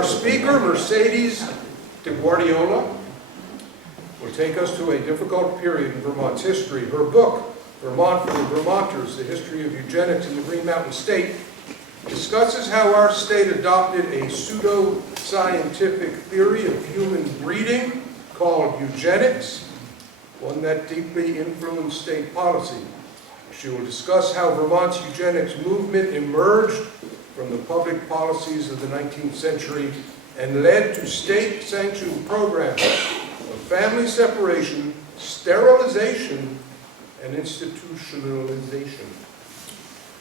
Our speaker, Mercedes de Guardiola, will take us to a difficult period in Vermont's history. Her book, Vermont for the Vermonters, The History of Eugenics in the Green Mountain State, discusses how our state adopted a pseudo-scientific theory of human breeding called eugenics, one that deeply influenced state policy. She will discuss how Vermont's eugenics movement emerged from the public policies of the 19th century and led to state-sanctioned programs of family separation, sterilization, and institutionalization.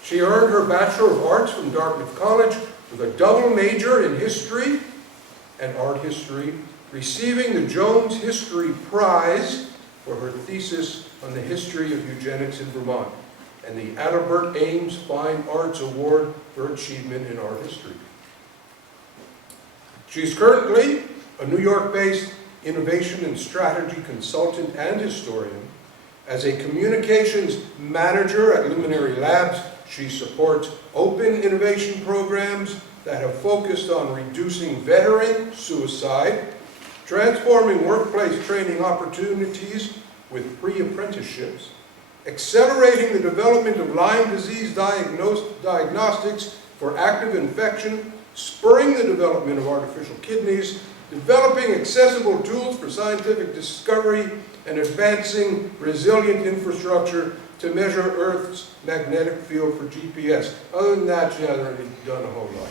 She earned her Bachelor of Arts from Dartmouth College with a double major in history and art history, receiving the Jones History Prize for her thesis on the history of eugenics in Vermont, and the Adelbert Ames Fine Arts Award for achievement in art history. She's currently a New York-based innovation and strategy consultant and historian. As a communications manager at Luminary Labs, she supports open innovation programs that have focused on reducing veteran suicide, transforming workplace training opportunities with pre-apprenticeships, accelerating the development of Lyme disease diagnostics for active infection, spurring the development of artificial kidneys, developing accessible tools for scientific discovery, and advancing resilient infrastructure to measure Earth's magnetic field for GPS. Other than that, she hasn't really done a whole lot.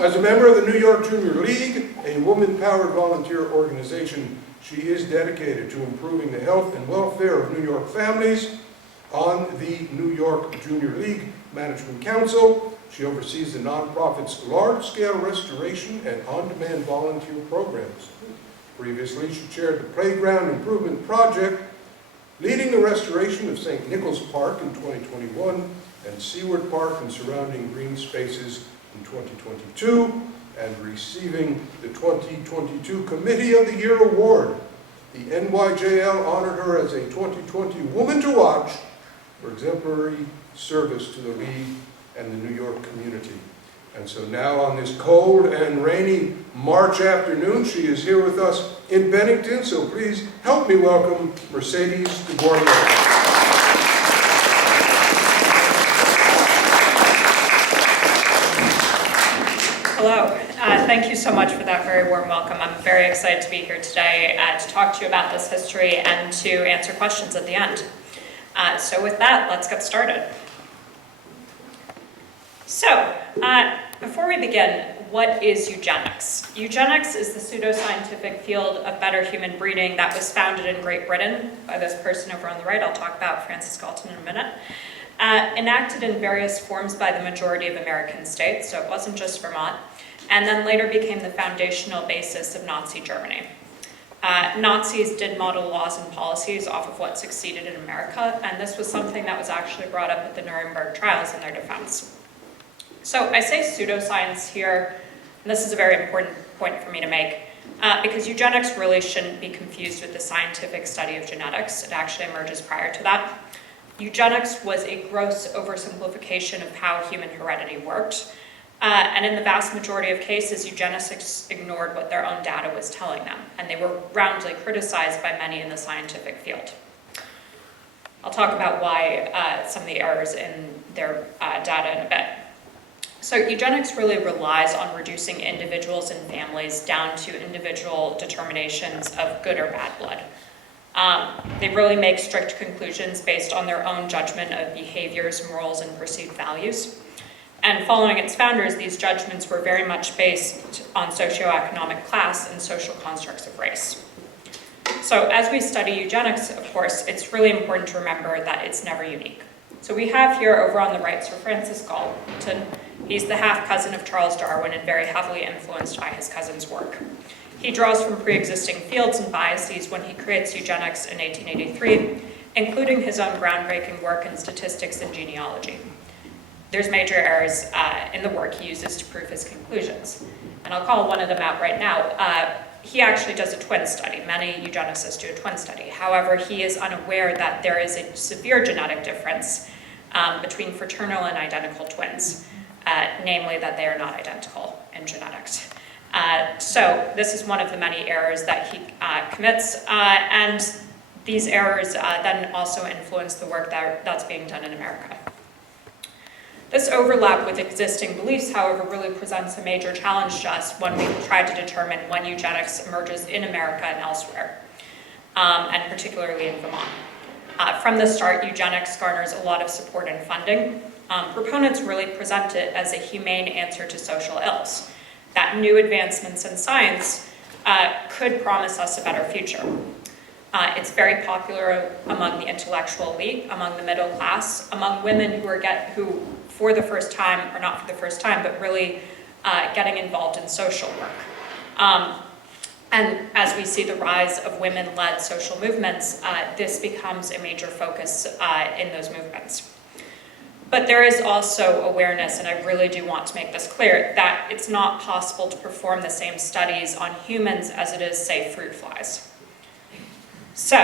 As a member of the New York Junior League, a woman-powered volunteer organization, she is dedicated to improving the health and welfare of New York families. On the New York Junior League Management Council, she oversees the nonprofit's large-scale restoration and on-demand volunteer programs. Previously, she chaired the Playground Improvement Project, leading the restoration of St. Nicholas Park in 2021 and Seward Park and surrounding green spaces in 2022, and receiving the 2022 Committee of the Year Award. The NYJL honored her as a 2020 Woman to Watch for exemplary service to the League and the New York community. And so now on this cold and rainy March afternoon, she is here with us in Bennington, so please help me welcome Mercedes de Guardiola. Hello. Thank you so much for that very warm welcome. I'm very excited to be here today to talk to you about this history and to answer questions at the end. So with that, let's get started. So, before we begin, what is eugenics? Eugenics is the pseudoscientific field of better human breeding that was founded in Great Britain by this person over on the right. I'll talk about Francis Galton in a minute. Enacted in various forms by the majority of American states, so it wasn't just Vermont, and then later became the foundational basis of Nazi Germany. Nazis did model laws and policies off of what succeeded in America, and this was something that was actually brought up at the Nuremberg trials in their defense. So I say pseudoscience here, and this is a very important point for me to make, because eugenics really shouldn't be confused with the scientific study of genetics. It actually emerges prior to that. Eugenics was a gross oversimplification of how human heredity worked, and in the vast majority of cases, eugenicists ignored what their own data was telling them, and they were roundly criticized by many in the scientific field. I'll talk about why some of the errors in their data in a bit. So eugenics really relies on reducing individuals and families down to individual determinations of good or bad blood. They really make strict conclusions based on their own judgment of behaviors, morals, and perceived values. And following its founders, these judgments were very much based on socioeconomic class and social constructs of race. So as we study eugenics, of course, it's really important to remember that it's never unique. So we have here over on the right Sir Francis Galton. He's the half-cousin of Charles Darwin and very heavily influenced by his cousin's work. He draws from pre-existing fields and biases when he creates eugenics in 1883, including his own groundbreaking work in statistics and genealogy. There's major errors in the work he uses to prove his conclusions, and I'll call one of them out right now. He actually does a twin study. Many eugenicists do a twin study. However, he is unaware that there is a severe genetic difference between fraternal and identical twins, namely that they are not identical. in genetics. So this is one of the many errors that he commits, and these errors then also influence the work that's being done in America. This overlap with existing beliefs, however, really presents a major challenge to us when we try to determine when eugenics emerges in America and elsewhere, and particularly in Vermont. From the start, eugenics garners a lot of support and funding. Proponents really present it as a humane answer to social ills, that new advancements in science could promise us a better future. It's very popular among the intellectual elite, among the middle class, among women who for the first time, or not for the first time, but really getting involved in social work. And as we see the rise of women-led social movements, this becomes a major focus in those movements. But there is also awareness, and I really do want to make this clear, that it's not possible to perform the same studies on humans as it is, say, fruit flies. So,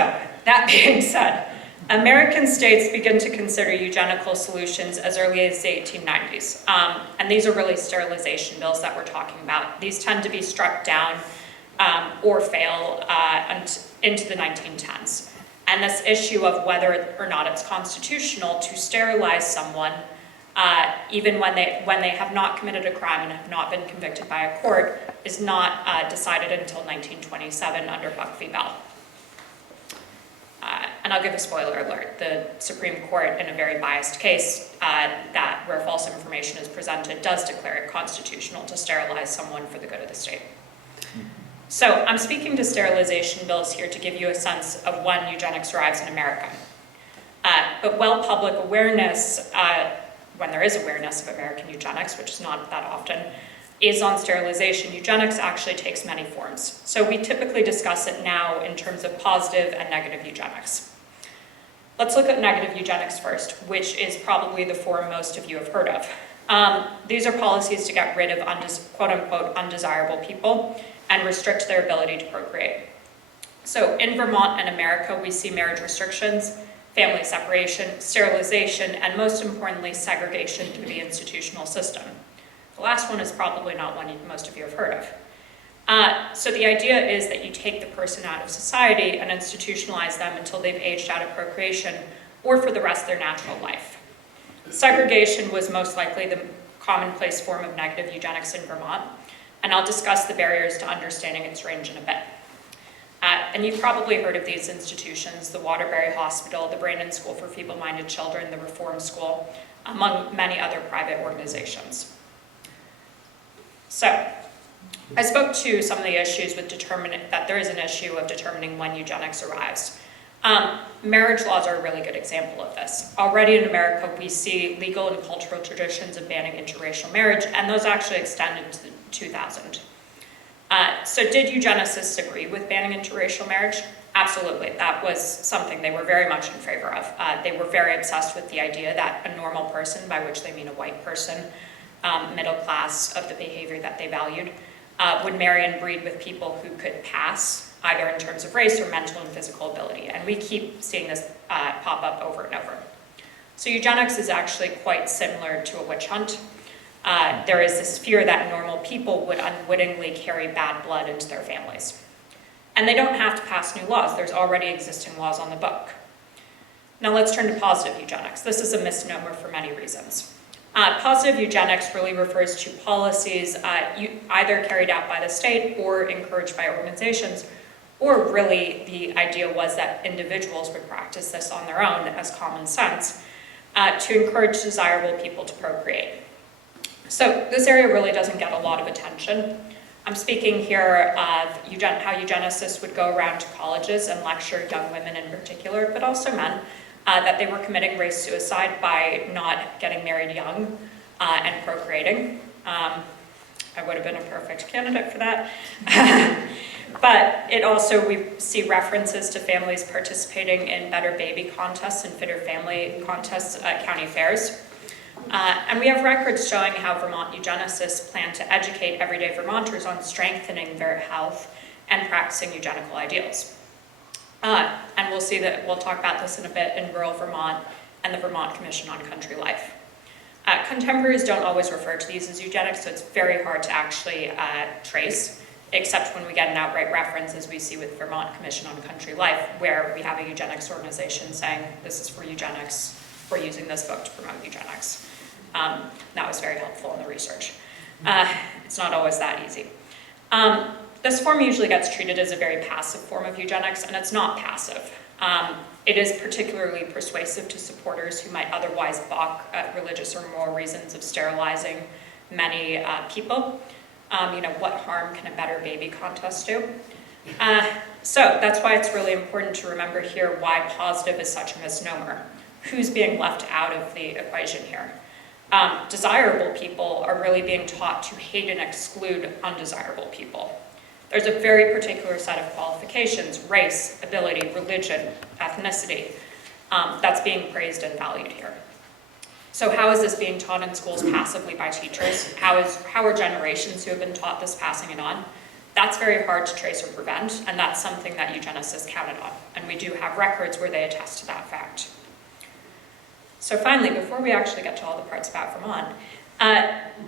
that being said, American states begin to consider eugenical solutions as early as the 1890s. And these are really sterilization bills that we're talking about. These tend to be struck down or fail into the 1910s. And this issue of whether or not it's constitutional to sterilize someone, even when they have not committed a crime and have not been convicted by a court, is not decided until 1927 under Buck v. Bell. And I'll give a spoiler alert. The Supreme Court, in a very biased case where false information is presented, does declare it constitutional to sterilize someone for the good of the state. So I'm speaking to sterilization bills here to give you a sense of when eugenics arrives in America. But while public awareness, when there is awareness of American eugenics, which is not that often, is on sterilization, eugenics actually takes many forms. So we typically discuss it now in terms of positive and negative eugenics. Let's look at negative eugenics first, which is probably the form most of you have heard of. These are policies to get rid of quote-unquote undesirable people and restrict their ability to procreate. So in Vermont and America, we see marriage restrictions, family separation, sterilization, and most importantly, segregation through the institutional system. The last one is probably not one most of you have heard of. So the idea is that you take the person out of society and institutionalize them until they've aged out of procreation or for the rest of their natural life. Segregation was most likely the commonplace form of negative eugenics in Vermont, and I'll discuss the barriers to understanding its range in a bit. And you've probably heard of these institutions, the Waterbury Hospital, the Brandon School for Feeble-Minded Children, the Reform School, among many other private organizations. So, I spoke to some of the issues with that there is an issue of determining when eugenics arrives. Marriage laws are a really good example of this. Already in America, we see legal and cultural traditions of banning interracial marriage, and those actually extended to 2000. So did eugenicists agree with banning interracial marriage? Absolutely. That was something they were very much in favor of. They were very obsessed with the idea that a normal person, by which they mean a white person, middle class of the behavior that they valued, would marry and breed with people who could pass, either in terms of race or mental and physical ability. And we keep seeing this pop up over and over. So eugenics is actually quite similar to a witch hunt. There is this fear that normal people would unwittingly carry bad blood into their families. And they don't have to pass new laws. There's already existing laws on the book. Now let's turn to positive eugenics. This is a misnomer for many reasons. Positive eugenics really refers to policies either carried out by the state or encouraged by organizations, or really the idea was that individuals would practice this on their own as common sense to encourage desirable people to procreate. So this area really doesn't get a lot of attention. I'm speaking here of how eugenicists would go around to colleges and lecture young women in particular, but also men, that they were committing race suicide by not getting married young and procreating. I would have been a perfect candidate for that. But it also, we see references to families participating in Better Baby contests and Fitter Family contests at county fairs. And we have records showing how Vermont eugenicists plan to educate everyday Vermonters on strengthening their health and practicing eugenical ideals. And we'll talk about this in a bit in rural Vermont and the Vermont Commission on Country Life. Contemporaries don't always refer to these as eugenics, so it's very hard to actually trace, except when we get an outright reference, as we see with Vermont Commission on Country Life, where we have a eugenics organization saying, this is for eugenics, we're using this book to promote eugenics. That was very helpful in the research. It's not always that easy. This form usually gets treated as a very passive form of eugenics, and it's not passive. It is particularly persuasive to supporters who might otherwise balk at religious or moral reasons of sterilizing many people. What harm can a better baby contest do? So that's why it's really important to remember here why positive is such a misnomer. Who's being left out of the equation here? Desirable people are really being taught to hate and exclude undesirable people. There's a very particular set of qualifications, race, ability, religion, ethnicity, that's being praised and valued here. So how is this being taught in schools passively by teachers? How are generations who have been taught this passing it on? That's very hard to trace or prevent, and that's something that eugenicists counted on. And we do have records where they attest to that fact. So finally, before we actually get to all the parts about Vermont,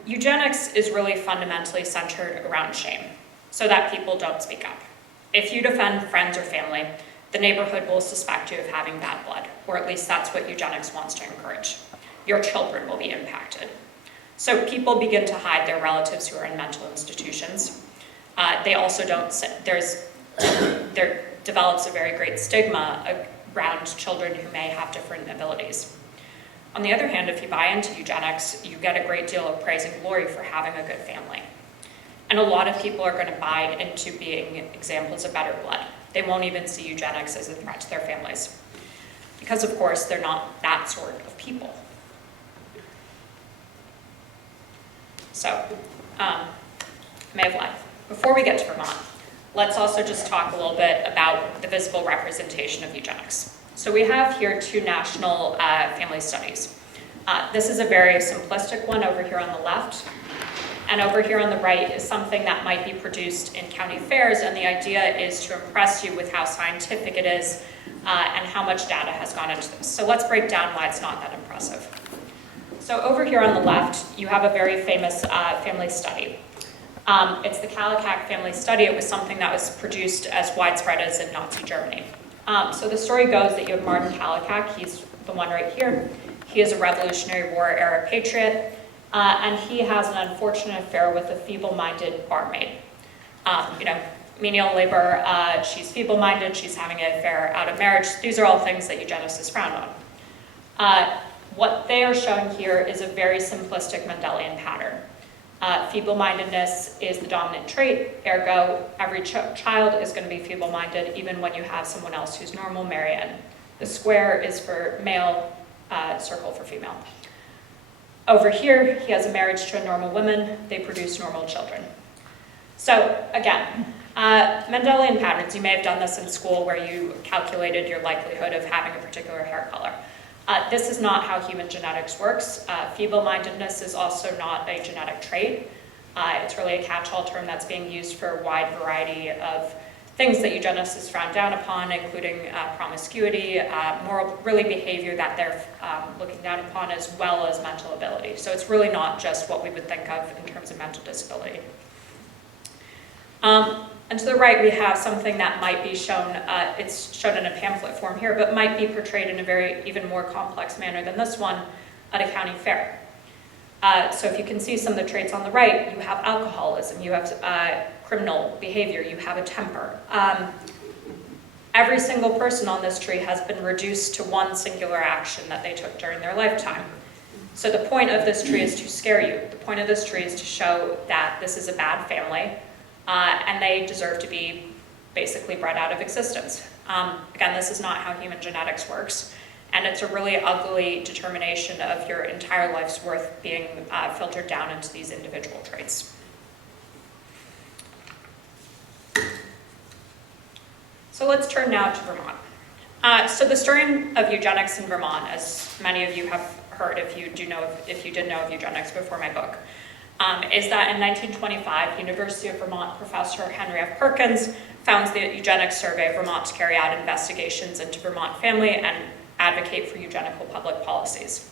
eugenics is really fundamentally centered around shame, so that people don't speak up. If you defend friends or family, the neighborhood will suspect you of having bad blood, or at least that's what eugenics wants to encourage. Your children will be impacted. So people begin to hide their relatives who are in mental institutions. They also don't, there develops a very great stigma around children who may have different abilities. On the other hand, if you buy into eugenics, you get a great deal of praise and glory for having a good family. And a lot of people are going to buy into being examples of better blood. They won't even see eugenics as a threat to their families. Because of course, they're not that sort of people. So, I may have lied. Before we get to Vermont, let's also just talk a little bit about the visible representation of eugenics. So we have here two national family studies. This is a very simplistic one over here on the left. And over here on the right is something that might be produced in county fairs, and the idea is to impress you with how scientific it is and how much data has gone into this. So let's break down why it's not that impressive. So over here on the left, you have a very famous family study. It's the Kallikak family study. It was something that was produced as widespread as in Nazi Germany. So the story goes that you have Martin Kallikak, he's the one right here. He is a Revolutionary War era patriot, and he has an unfortunate affair with a feeble-minded barmaid. Menial labor, she's feeble-minded, she's having an affair out of marriage. These are all things that eugenicists frown on. What they are showing here is a very simplistic Mendelian pattern. Feeble-mindedness is the dominant trait, ergo every child is going to be feeble-minded even when you have someone else who's normal, marry in. The square is for male, circle for female. Over here, he has a marriage to a normal woman, they produce normal children. So again, Mendelian patterns, you may have done this in school where you calculated your likelihood of having a particular hair color. This is not how human genetics works. Feeble-mindedness is also not a genetic trait. It's really a catch-all term that's being used for a wide variety of things that eugenicists frown down upon, including promiscuity, moral, really behavior that they're looking down upon, as well as mental ability. So it's really not just what we would think of in terms of mental disability. And to the right, we have something that might be shown, it's shown in a pamphlet form here, but might be portrayed in a very, even more complex manner than this one at a county fair. So if you can see some of the traits on the right, you have alcoholism, you have criminal behavior, you have a temper. Every single person on this tree has been reduced to one singular action that they took during their lifetime. So the point of this tree is to scare you. The point of this tree is to show that this is a bad family, and they deserve to be basically bred out of existence. Again, this is not how human genetics works, and it's a really ugly determination of your entire life's worth being filtered down into these individual traits. So let's turn now to Vermont. So the story of eugenics in Vermont, as many of you have heard if you did know of eugenics before my book, is that in 1925, University of Vermont professor Henry F. Perkins founds the Eugenics Survey of Vermont to carry out investigations into Vermont family and advocate for eugenical public policies.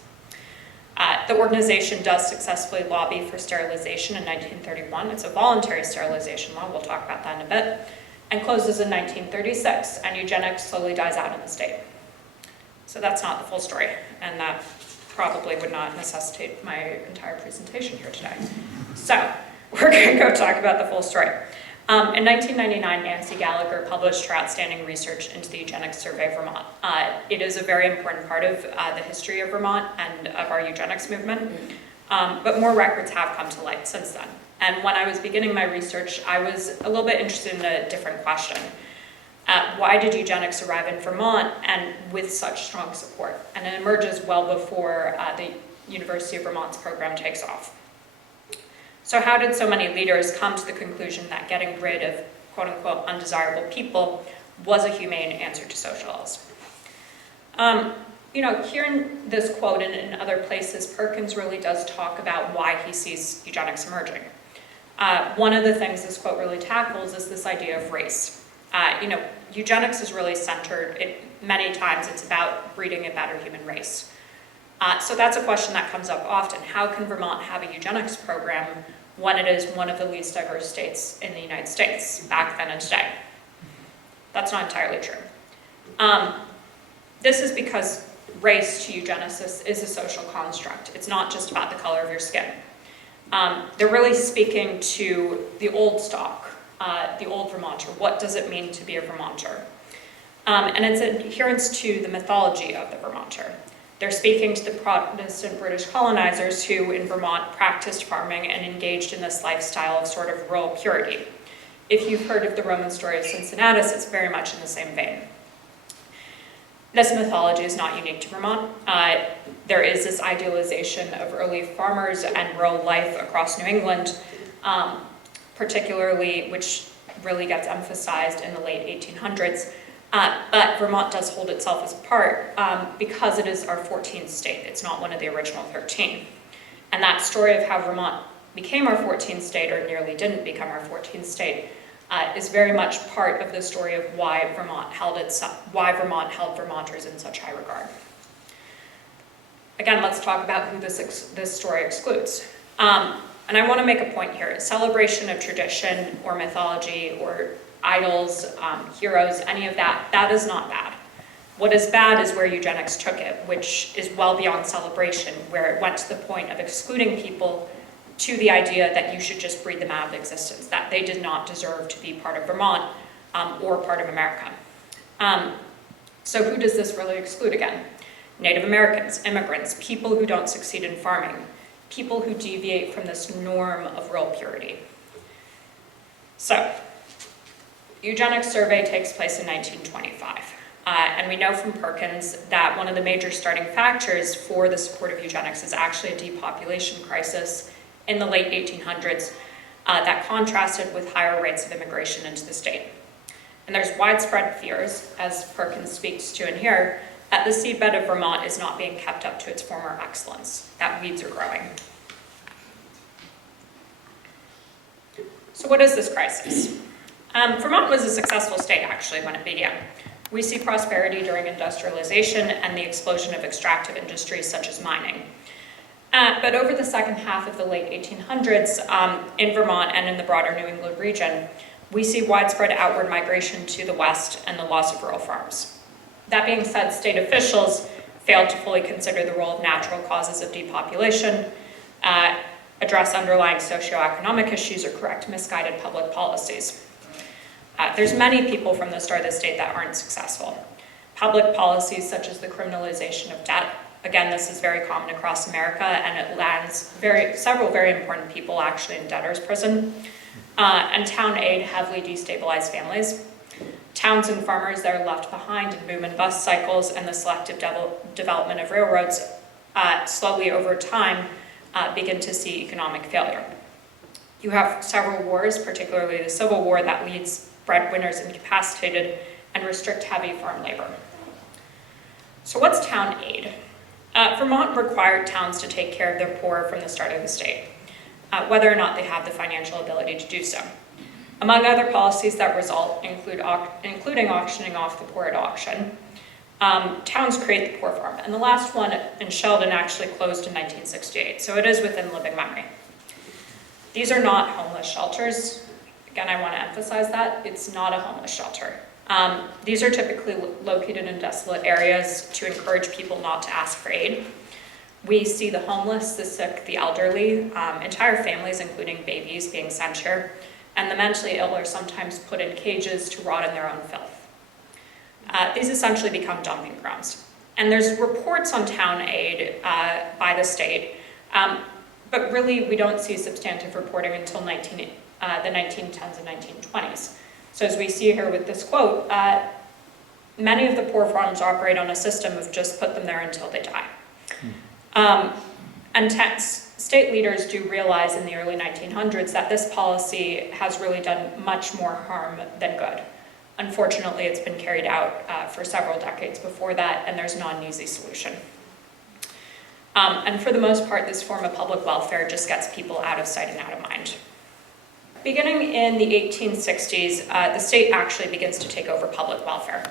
The organization does successfully lobby for sterilization in 1931. It's a voluntary sterilization law, we'll talk about that in a bit, and closes in 1936, and eugenics slowly dies out in the state. So that's not the full story, and that probably would not necessitate my entire presentation here today. So, we're going to go talk about the full story. In 1999, Nancy Gallagher published her outstanding research into the Eugenics Survey of Vermont. It is a very important part of the history of Vermont and of our eugenics movement, but more records have come to light since then. And when I was beginning my research, I was a little bit interested in a different question. Why did eugenics arrive in Vermont and with such strong support? And it emerges well before the University of Vermont's program takes off. So how did so many leaders come to the conclusion that getting rid of quote-unquote undesirable people was a humane answer to social ills? Here in this quote and in other places, Perkins really does talk about why he sees eugenics emerging. One of the things this quote really tackles is this idea of race. Eugenics is really centered, many times it's about breeding a better human race. So that's a question that comes up often. How can Vermont have a eugenics program when it is one of the least diverse states in the United States, back then and today? That's not entirely true. This is because race to eugenicists is a social construct. It's not just about the color of your skin. They're really speaking to the old stock, the old Vermonter. What does it mean to be a Vermonter? And it's adherence to the mythology of the Vermonter. They're speaking to the Protestant British colonizers who in Vermont practiced farming and engaged in this lifestyle of sort of rural purity. If you've heard of the Roman story of Cincinnatus, it's very much in the same vein. This mythology is not unique to Vermont. There is this idealization of early farmers and rural life across New England, particularly, which really gets emphasized in the late 1800s. But Vermont does hold itself as apart because it is our 14th state. It's not one of the original 13. And that story of how Vermont became our 14th state, or nearly didn't become our 14th state, is very much part of the story of why Vermont held Vermonters in such high regard. Again, let's talk about who this story excludes. And I want to make a point here. Celebration of tradition or mythology or idols, heroes, any of that, that is not bad. What is bad is where eugenics took it, which is well beyond celebration, where it went to the point of excluding people to the idea that you should just breed them out of existence, that they did not deserve to be part of Vermont or part of America. So who does this really exclude again? Native Americans, immigrants, people who don't succeed in farming, people who deviate from this norm of rural purity. So, eugenics survey takes place in 1925. And we know from Perkins that one of the major starting factors for the support of eugenics is actually a depopulation crisis in the late 1800s that contrasted with higher rates of immigration into the state. And there's widespread fears, as Perkins speaks to in here, that the seedbed of Vermont is not being kept up to its former excellence, that weeds are growing. So what is this crisis? Vermont was a successful state, actually, when it began. We see prosperity during industrialization and the explosion of extractive industries such as mining. But over the second half of the late 1800s, in Vermont and in the broader New England region, we see widespread outward migration to the west and the loss of rural farms. That being said, state officials failed to fully consider the role of natural causes of depopulation, address underlying socioeconomic issues, or correct misguided public policies. There's many people from the start of the state that aren't successful. Public policies such as the criminalization of debt, again, this is very common across America, and it lands several very important people actually in debtor's prison. And town aid heavily destabilized families. Towns and farmers that are left behind in boom and bust cycles and the selective development of railroads slowly over time begin to see economic failure. You have several wars, particularly the Civil War, that leaves breadwinners incapacitated and restrict heavy farm labor. So what's town aid? Vermont required towns to take care of their poor from the start of the state, whether or not they have the financial ability to do so. Among other policies that result including auctioning off the poor at auction, towns create the poor farm. And the last one in Sheldon actually closed in 1968, so it is within living memory. These are not homeless shelters. Again, I want to emphasize that. It's not a homeless shelter. These are typically located in desolate areas to encourage people not to ask for aid. We see the homeless, the sick, the elderly, entire families, including babies, being sent here, and the mentally ill are sometimes put in cages to rot in their own filth. These essentially become dumping grounds. And there's reports on town aid by the state, but really we don't see substantive reporting until the 1910s and 1920s. So as we see here with this quote, many of the poor farms operate on a system of just put them there until they die. And state leaders do realize in the early 1900s that this policy has really done much more harm than good. Unfortunately, it's been carried out for several decades before that, and there's not an easy solution. And for the most part, this form of public welfare just gets people out of sight and out of mind. Beginning in the 1860s, the state actually begins to take over public welfare.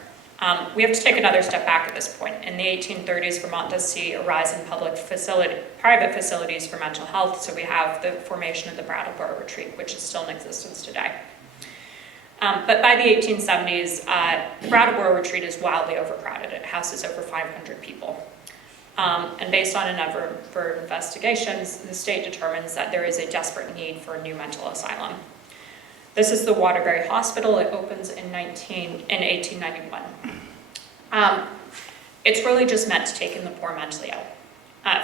We have to take another step back at this point. In the 1830s, Vermont does see a rise in private facilities for mental health, so we have the formation of the Brattleboro Retreat, which is still in existence today. But by the 1870s, the Brattleboro Retreat is wildly overcrowded. It houses over 500 people. And based on a number of investigations, the state determines that there is a desperate need for a new mental asylum. This is the Waterbury Hospital. It opens in 1891. It's really just meant to take in the poor mentally ill.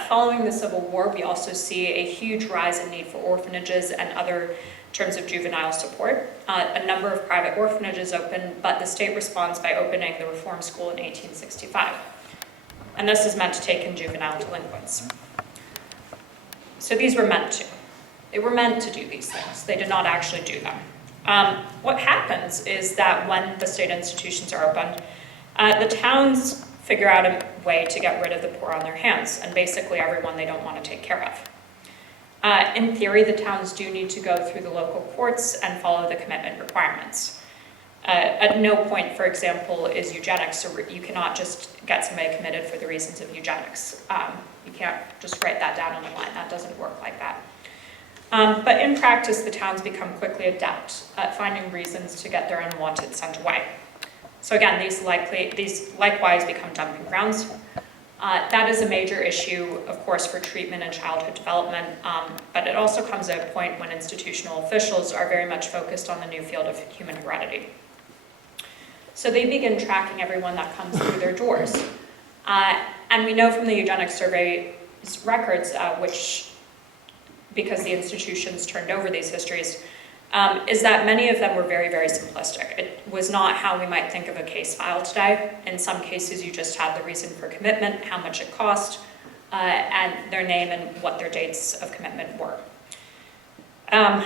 Following the Civil War, we also see a huge rise in need for orphanages and other terms of juvenile support. A number of private orphanages open, but the state responds by opening the Reform School in 1865. And this is meant to take in juvenile delinquents. So these were meant to. They were meant to do these things. They did not actually do them. What happens is that when the state institutions are opened, the towns figure out a way to get rid of the poor on their hands, and basically everyone they don't want to take care of. In theory, the towns do need to go through the local courts and follow the commitment requirements. At no point, for example, is eugenics, or you cannot just get somebody committed for the reasons of eugenics. You can't just write that down on the line. That doesn't work like that. But in practice, the towns become quickly adept at finding reasons to get their unwanted sent away. So again, these likewise become dumping grounds. That is a major issue, of course, for treatment and childhood development, but it also comes at a point when institutional officials are very much focused on the new field of human heredity. So they begin tracking everyone that comes through their doors. And we know from the Eugenics Survey records, which, because the institutions turned over these histories, is that many of them were very, very simplistic. It was not how we might think of a case file today. In some cases, you just had the reason for commitment, how much it cost, and their name and what their dates of commitment were. And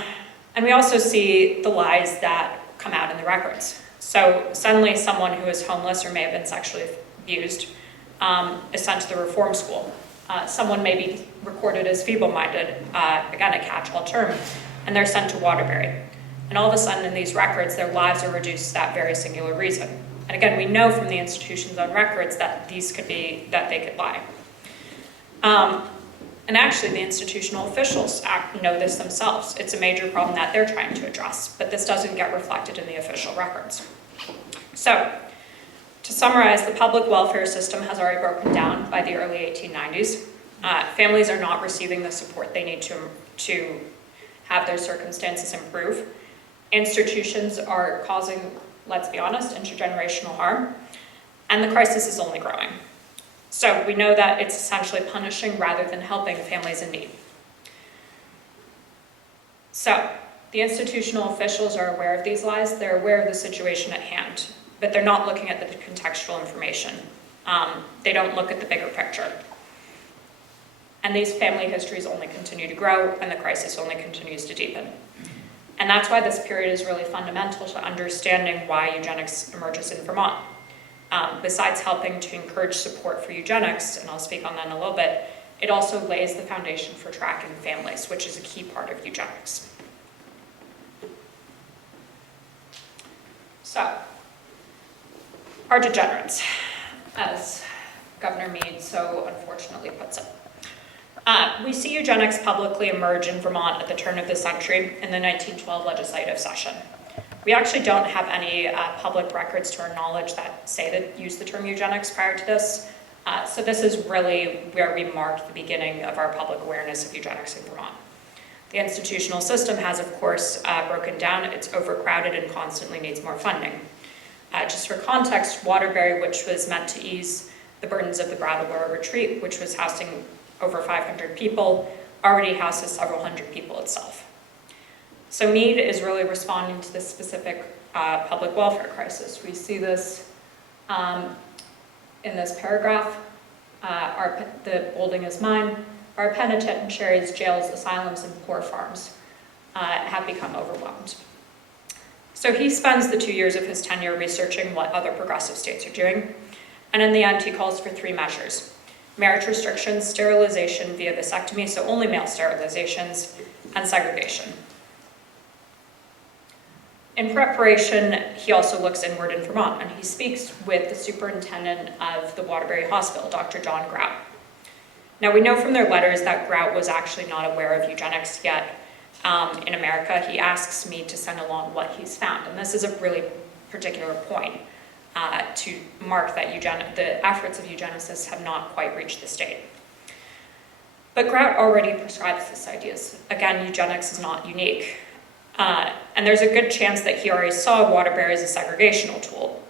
we also see the lies that come out in the records. So suddenly someone who is homeless or may have been sexually abused is sent to the reform school. Someone may be recorded as feeble-minded, again, a catch-all term, and they're sent to Waterbury. And all of a sudden in these records, their lives are reduced to that very singular reason. And again, we know from the institutions on records that they could lie. And actually, the institutional officials know this themselves. It's a major problem that they're trying to address, but this doesn't get reflected in the official records. So, to summarize, the public welfare system has already broken down by the early 1890s. Families are not receiving the support they need to have their circumstances improve. Institutions are causing, let's be honest, intergenerational harm, and the crisis is only growing. So we know that it's essentially punishing rather than helping families in need. So the institutional officials are aware of these lies, they're aware of the situation at hand, but they're not looking at the contextual information. They don't look at the bigger picture. And these family histories only continue to grow, and the crisis only continues to deepen. And that's why this period is really fundamental to understanding why eugenics emerges in Vermont. Besides helping to encourage support for eugenics, and I'll speak on that in a little bit, it also lays the foundation for tracking families, which is a key part of eugenics. So, our degenerates. as Governor Mead so unfortunately puts it. We see eugenics publicly emerge in Vermont at the turn of the century in the 1912 legislative session. We actually don't have any public records to our knowledge that use the term eugenics prior to this. So this is really where we marked the beginning of our public awareness of eugenics in Vermont. The institutional system has, of course, broken down. It's overcrowded and constantly needs more funding. Just for context, Waterbury, which was meant to ease the burdens of the Brattleboro Retreat, which was housing over 500 people, already houses several hundred people itself. So Mead is really responding to this specific public welfare crisis. We see this in this paragraph. The building is mine. Our penitentiaries, jails, asylums, and poor farms have become overwhelmed. So he spends the 2 years of his tenure researching what other progressive states are doing, and in the end he calls for 3 measures: marriage restrictions, sterilization via vasectomy, so only male sterilizations, and segregation. In preparation, he also looks inward in Vermont, and he speaks with the superintendent of the Waterbury Hospital, Dr. John Grout. Now, we know from their letters that Grout was actually not aware of eugenics yet in America. He asks me to send along what he's found, and this is a really particular point to mark that the efforts of eugenicists have not quite reached the state. But Grout already prescribes these ideas. Again, eugenics is not unique. And there's a good chance that he already saw Waterbury as a segregational tool.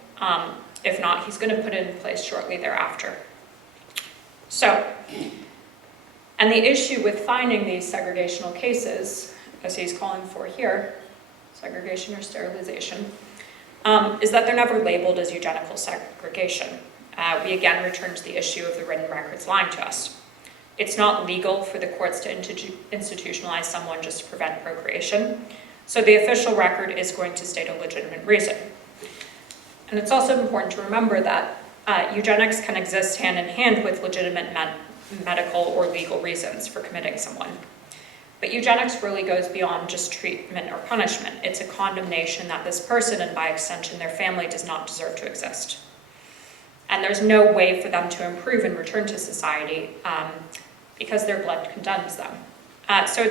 If not, he's going to put it in place shortly thereafter. So, and the issue with finding these segregational cases, as he's calling for here, segregation or sterilization, is that they're never labeled as eugenical segregation. We again return to the issue of the written records lying to us. It's not legal for the courts to institutionalize someone just to prevent procreation. So the official record is going to state a legitimate reason. And it's also important to remember that eugenics can exist hand in hand with legitimate medical or legal reasons for committing someone. But eugenics really goes beyond just treatment or punishment. It's a condemnation that this person, and by extension their family, does not deserve to exist. And there's no way for them to improve and return to society because their blood condemns them. So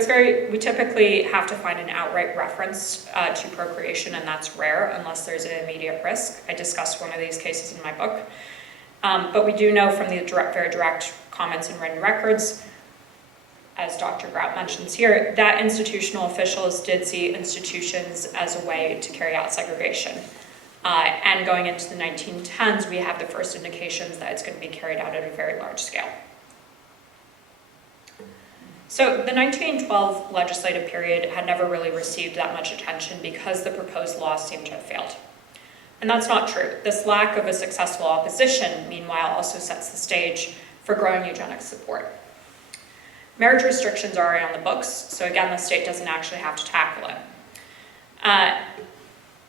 we typically have to find an outright reference to procreation, and that's rare unless there's an immediate risk. I discussed one of these cases in my book. But we do know from the very direct comments in written records, as Dr. Grout mentions here, that institutional officials did see institutions as a way to carry out segregation. And going into the 1910s, we have the first indications that it's going to be carried out at a very large scale. So the 1912 legislative period had never really received that much attention because the proposed laws seemed to have failed. And that's not true. This lack of a successful opposition, meanwhile, also sets the stage for growing eugenics support. Marriage restrictions are already on the books, so again, the state doesn't actually have to tackle it.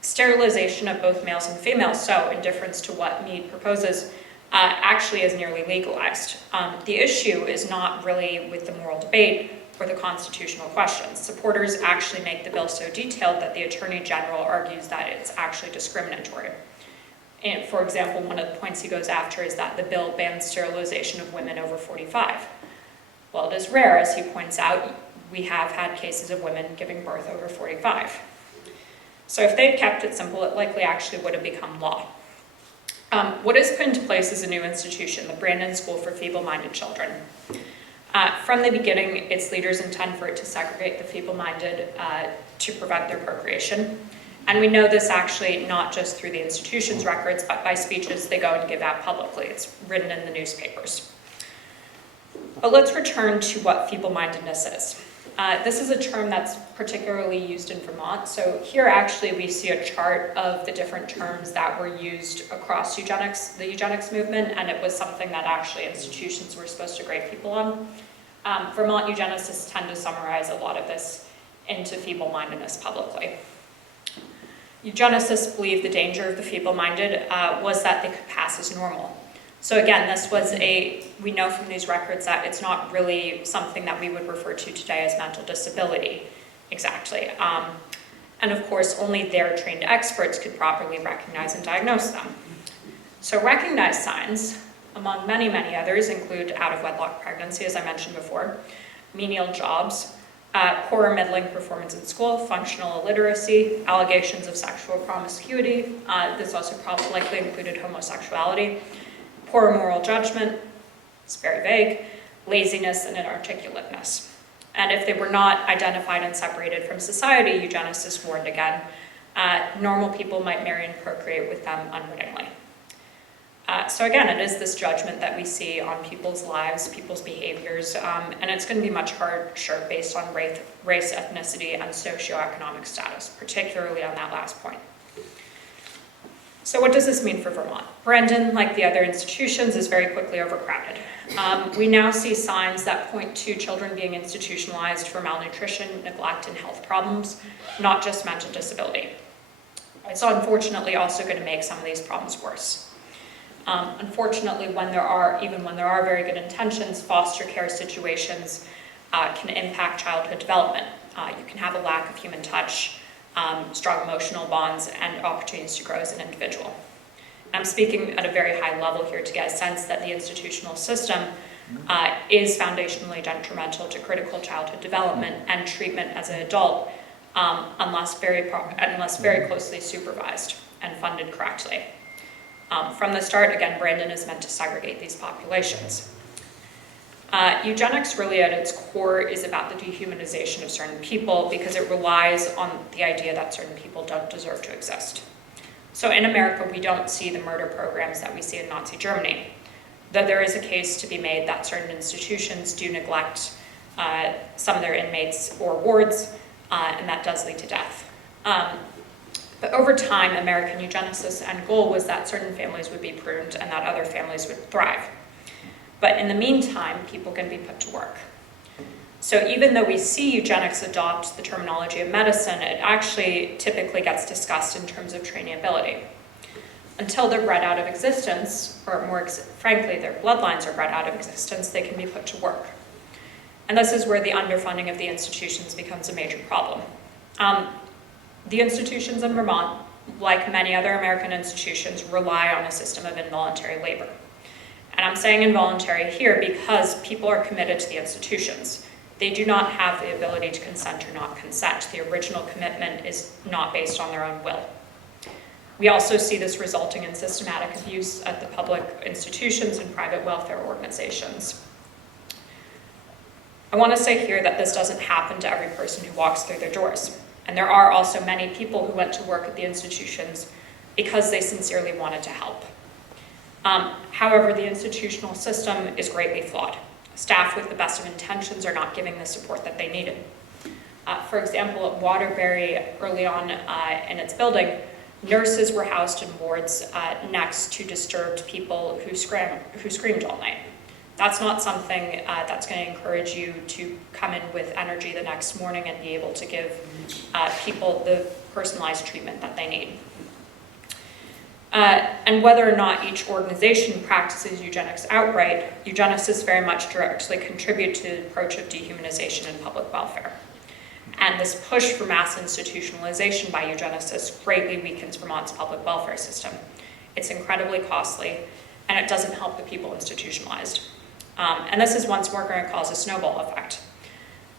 Sterilization of both males and females, so in difference to what Mead proposes, actually is nearly legalized. The issue is not really with the moral debate or the constitutional questions. Supporters actually make the bill so detailed that the Attorney General argues that it's actually discriminatory. And for example, one of the points he goes after is that the bill bans sterilization of women over 45. Well, it is rare, as he points out. We have had cases of women giving birth over 45. So if they'd kept it simple, it likely actually would have become law. What is put into place is a new institution, the Brandon School for Feeble-Minded Children. From the beginning, its leaders intend for it to segregate the feeble-minded to prevent their procreation. And we know this actually not just through the institution's records, but by speeches they go and give out publicly. It's written in the newspapers. But let's return to what feeble-mindedness is. This is a term that's particularly used in Vermont. So here actually we see a chart of the different terms that were used across eugenics, the eugenics movement, and it was something that actually institutions were supposed to grade people on. Vermont eugenicists tend to summarize a lot of this into feeble-mindedness publicly. Eugenicists believe the danger of the feeble-minded was that they could pass as normal. So again, this was we know from these records that it's not really something that we would refer to today as mental disability, exactly. And of course, only their trained experts could properly recognize and diagnose them. So recognized signs, among many, many others, include out-of-wedlock pregnancy, as I mentioned before, menial jobs, poor or middling performance in school, functional illiteracy, allegations of sexual promiscuity. This also probably likely included homosexuality, poor moral judgment, it's very vague, laziness and inarticulateness. And if they were not identified and separated from society, eugenicists warned again, normal people might marry and procreate with them unwittingly. So again, it is this judgment that we see on people's lives, people's behaviors, and it's going to be much harsher based on race, ethnicity, and socioeconomic status, particularly on that last point. So what does this mean for Vermont? Brandon, like the other institutions, is very quickly overcrowded. We now see signs that point to children being institutionalized for malnutrition, neglect, and health problems, not just mental disability. It's unfortunately also going to make some of these problems worse. Unfortunately, even when there are very good intentions, foster care situations can impact childhood development. You can have a lack of human touch, strong emotional bonds, and opportunities to grow as an individual. I'm speaking at a very high level here to get a sense that the institutional system is foundationally detrimental to critical childhood development and treatment as an adult unless very closely supervised and funded correctly. From the start, again, Brandon is meant to segregate these populations. Eugenics really at its core is about the dehumanization of certain people because it relies on the idea that certain people don't deserve to exist. So in America, we don't see the murder programs that we see in Nazi Germany, though there is a case to be made that certain institutions do neglect some of their inmates or wards, and that does lead to death. But over time, American eugenicists' end goal was that certain families would be pruned and that other families would thrive. But in the meantime, people can be put to work. So even though we see eugenics adopt the terminology of medicine, it actually typically gets discussed in terms of trainability. Until they're bred out of existence, or more frankly, their bloodlines are bred out of existence, they can be put to work. And this is where the underfunding of the institutions becomes a major problem. The institutions in Vermont, like many other American institutions, rely on a system of involuntary labor. And I'm saying involuntary here because people are committed to the institutions. They do not have the ability to consent or not consent. The original commitment is not based on their own will. We also see this resulting in systematic abuse at the public institutions and private welfare organizations. I want to say here that this doesn't happen to every person who walks through their doors. And there are also many people who went to work at the institutions because they sincerely wanted to help. However, the institutional system is greatly flawed. Staff with the best of intentions are not giving the support that they needed. For example, at Waterbury, early on in its building, nurses were housed in wards next to disturbed people who screamed all night. That's not something that's going to encourage you to come in with energy the next morning and be able to give people the personalized treatment that they need. And whether or not each organization practices eugenics outright, eugenicists very much directly contribute to the approach of dehumanization and public welfare. And this push for mass institutionalization by eugenicists greatly weakens Vermont's public welfare system. It's incredibly costly, and it doesn't help the people institutionalized. And this is once more going to cause a snowball effect.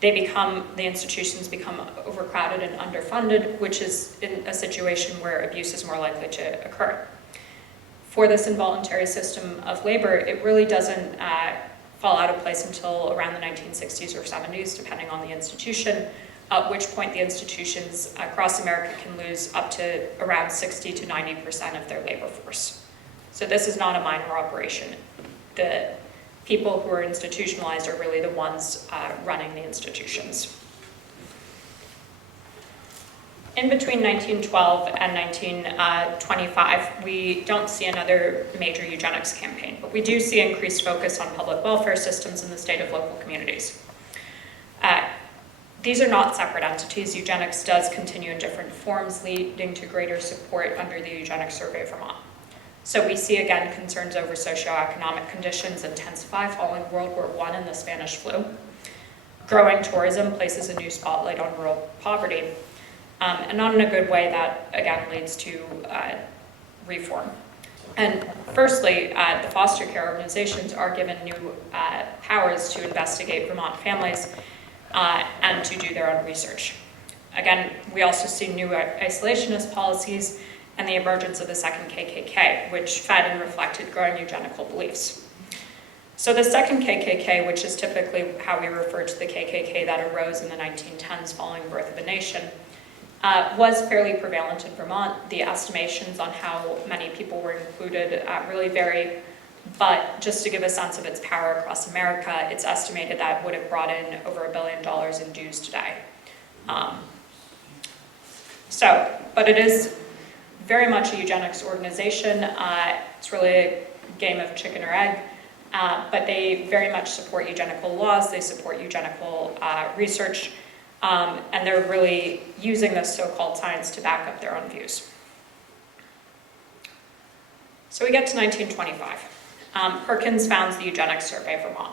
The institutions become overcrowded and underfunded, which is in a situation where abuse is more likely to occur. For this involuntary system of labor, it really doesn't fall out of place until around the 1960s or 70s, depending on the institution, at which point the institutions across America can lose up to around 60 to 90% of their labor force. So this is not a minor operation. The people who are institutionalized are really the ones running the institutions. In between 1912 and 1925, we don't see another major eugenics campaign, but we do see increased focus on public welfare systems in the state of local communities. These are not separate entities. Eugenics does continue in different forms, leading to greater support under the Eugenics Survey of Vermont. So we see, again, concerns over socioeconomic conditions intensify following World War I and the Spanish flu. Growing tourism places a new spotlight on rural poverty, and not in a good way that, again, leads to reform. And firstly, the foster care organizations are given new powers to investigate Vermont families and to do their own research. Again, we also see new isolationist policies and the emergence of the second KKK, which fed and reflected growing eugenical beliefs. So the second KKK, which is typically how we refer to the KKK that arose in the 1910s following the birth of a nation, was fairly prevalent in Vermont. The estimations on how many people were included really vary, but just to give a sense of its power across America, it's estimated that it would have brought in over $1 billion in dues today. But it is very much a eugenics organization. It's really a game of chicken or egg, but they very much support eugenical laws, they support eugenical research, and they're really using this so-called science to back up their own views. So we get to 1925. Perkins founds the Eugenics Survey of Vermont.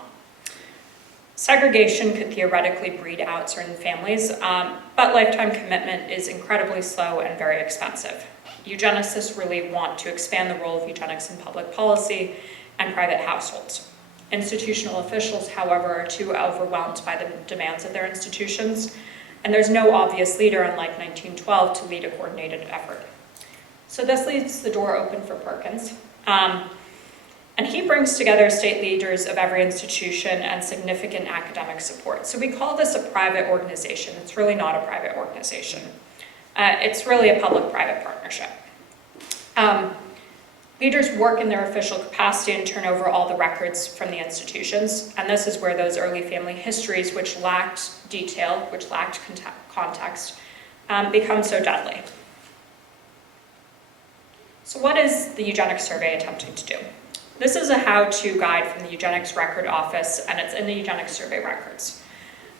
Segregation could theoretically breed out certain families, but lifetime commitment is incredibly slow and very expensive. Eugenicists really want to expand the role of eugenics in public policy and private households. Institutional officials, however, are too overwhelmed by the demands of their institutions, and there's no obvious leader, unlike 1912, to lead a coordinated effort. So this leaves the door open for Perkins. And he brings together state leaders of every institution and significant academic support. So we call this a private organization. It's really not a private organization. It's really a public-private partnership. Leaders work in their official capacity and turn over all the records from the institutions, and this is where those early family histories, which lacked detail, which lacked context, become so deadly. So what is the Eugenics Survey attempting to do? This is a how-to guide from the Eugenics Record Office, and it's in the Eugenics Survey records.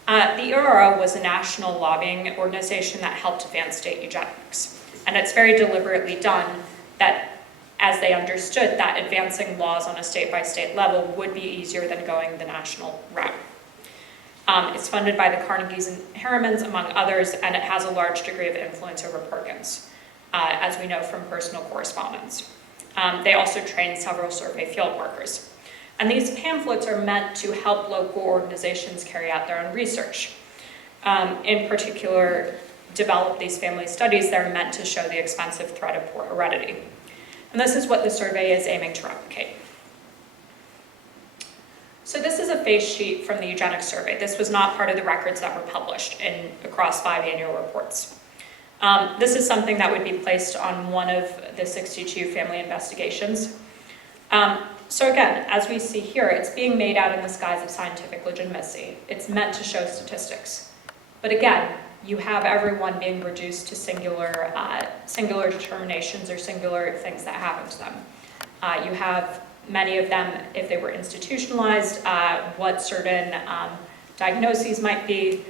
The ERO was a national lobbying organization that helped advance state eugenics, and it's very deliberately done that, as they understood, that advancing laws on a state-by-state level would be easier than going the national route. It's funded by the Carnegies and Harrimans, among others, and it has a large degree of influence over Perkins, as we know from personal correspondence. They also train several survey field workers. And these pamphlets are meant to help local organizations carry out their own research. In particular, develop these family studies that are meant to show the expensive threat of poor heredity. And this is what the survey is aiming to replicate. So this is a face sheet from the Eugenics Survey. This was not part of the records that were published across 5 annual reports. This is something that would be placed on one of the 62 family investigations. So again, as we see here, it's being made out in the guise of scientific legitimacy. It's meant to show statistics. But again, you have everyone being reduced to singular determinations or singular things that happen to them. You have many of them, if they were institutionalized, what certain diagnoses might be.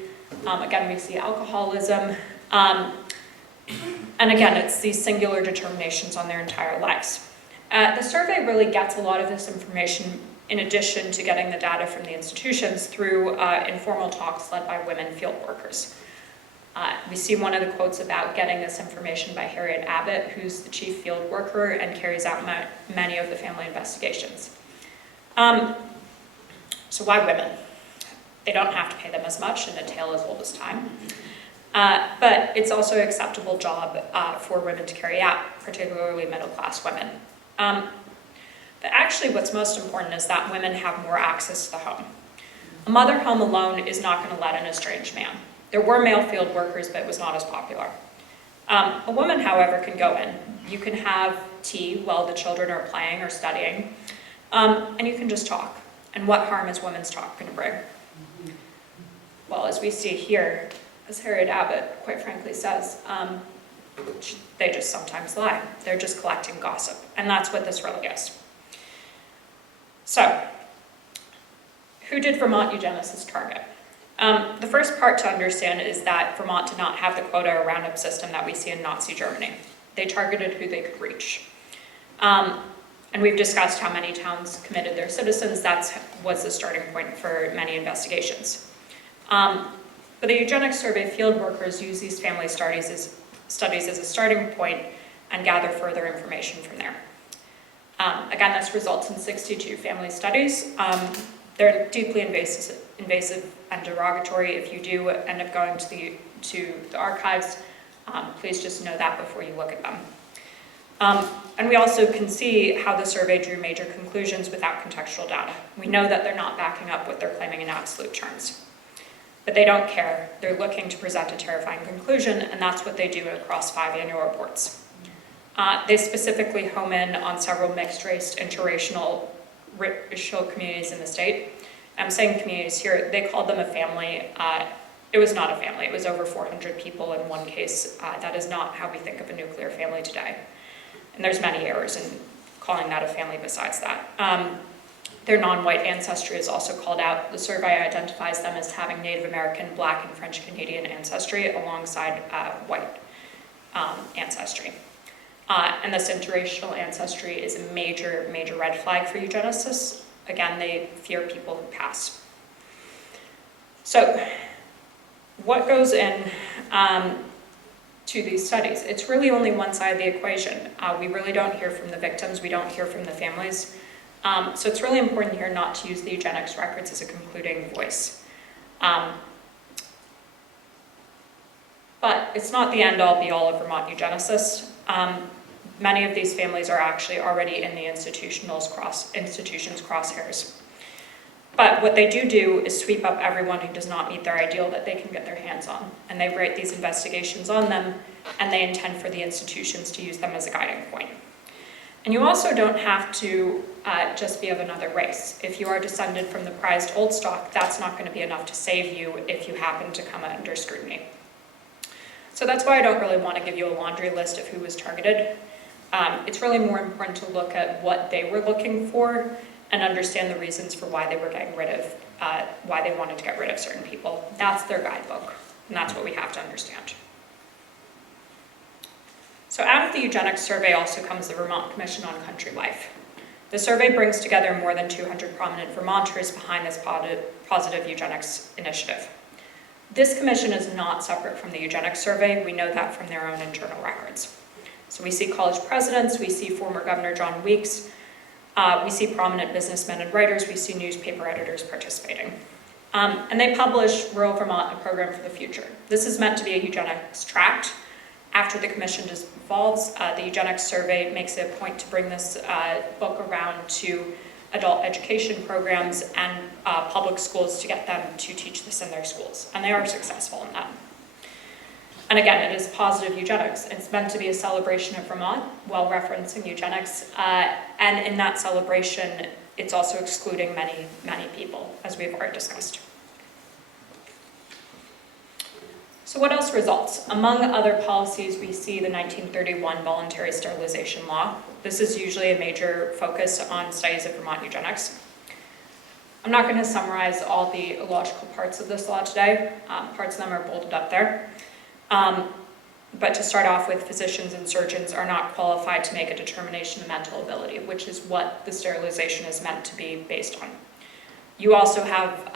Again, we see alcoholism. And again, it's these singular determinations on their entire lives. The survey really gets a lot of this information in addition to getting the data from the institutions through informal talks led by women field workers. We see one of the quotes about getting this information by Harriet Abbott, who's the chief field worker and carries out many of the family investigations. So why women? They don't have to pay them as much, and a tale as old as time. But it's also an acceptable job for women to carry out, particularly middle-class women. But actually what's most important is that women have more access to the home. A mother home alone is not going to let in a strange man. There were male field workers, but it was not as popular. A woman, however, can go in. You can have tea while the children are playing or studying, and you can just talk. And what harm is women's talk going to bring? Well, as we see here, as Harriet Abbott quite frankly says, they just sometimes lie. They're just collecting gossip, and that's what this really is. So, who did Vermont eugenicists target? The first part to understand is that Vermont did not have the quota or roundup system that we see in Nazi Germany. They targeted who they could reach. And we've discussed how many towns committed their citizens. That was the starting point for many investigations. But the Eugenics Survey field workers use these family studies as a starting point and gather further information from there. Again, this results in 62 family studies. They're deeply invasive and derogatory. If you do end up going to the archives, please just know that before you look at them. And we also can see how the survey drew major conclusions without contextual data. We know that they're not backing up what they're claiming in absolute terms. But they don't care. They're looking to present a terrifying conclusion, and that's what they do across 5 annual reports. They specifically home in on several mixed-race, interracial racial communities in the state. I'm saying communities here, they called them a family. It was not a family. It was over 400 people in one case. That is not how we think of a nuclear family today. And there's many errors in calling that a family besides that. Their non-white ancestry is also called out. The survey identifies them as having Native American, Black, and French Canadian ancestry alongside white ancestry. And this interracial ancestry is a major, major red flag for eugenicists. Again, they fear people who pass. So, what goes in to these studies? It's really only one side of the equation. We really don't hear from the victims. We don't hear from the families. So it's really important here not to use the eugenics records as a concluding voice. But it's not the end-all, be-all of Vermont eugenicists. Many of these families are actually already in the institution's crosshairs. But what they do is sweep up everyone who does not meet their ideal that they can get their hands on. And they write these investigations on them, and they intend for the institutions to use them as a guiding point. And you also don't have to just be of another race. If you are descended from the prized old stock, that's not going to be enough to save you if you happen to come under scrutiny. So that's why I don't really want to give you a laundry list of who was targeted. It's really more important to look at what they were looking for and understand the reasons for why they were getting rid of, why they wanted to get rid of certain people. That's their guidebook, and that's what we have to understand. So out of the eugenics survey also comes the Vermont Commission on Country Life. The survey brings together more than 200 prominent Vermonters behind this positive eugenics initiative. This commission is not separate from the eugenics survey. We know that from their own internal records. So we see college presidents, we see former Governor John Weeks, we see prominent businessmen and writers, we see newspaper editors participating. And they publish Rural Vermont, a program for the future. This is meant to be a eugenics tract. After the commission dissolves, the eugenics survey makes it a point to bring this book around to adult education programs and public schools to get them to teach this in their schools. And they are successful in that. And again, it is positive eugenics. It's meant to be a celebration of Vermont while referencing eugenics. And in that celebration, it's also excluding many, many people, as we've already discussed. So what else results? Among other policies, we see the 1931 voluntary sterilization law. This is usually a major focus on studies of Vermont eugenics. I'm not going to summarize all the illogical parts of this law today. Parts of them are bolded up there. But to start off with, physicians and surgeons are not qualified to make a determination of mental ability, which is what the sterilization is meant to be based on. You also have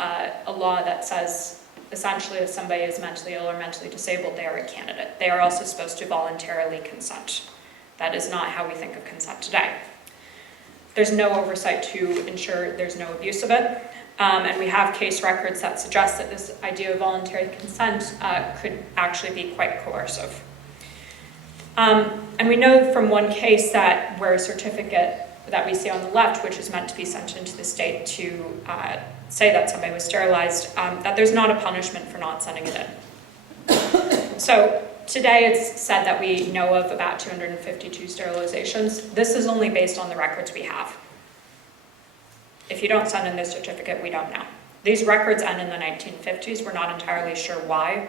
a law that says, essentially, if somebody is mentally ill or mentally disabled, they are a candidate. They are also supposed to voluntarily consent. That is not how we think of consent today. There's no oversight to ensure there's no abuse of it. And we have case records that suggest that this idea of voluntary consent could actually be quite coercive. And we know from one case that where a certificate that we see on the left, which is meant to be sent into the state to say that somebody was sterilized, that there's not a punishment for not sending it in. So today it's said that we know of about 252 sterilizations. This is only based on the records we have. If you don't send in this certificate, we don't know. These records end in the 1950s. We're not entirely sure why.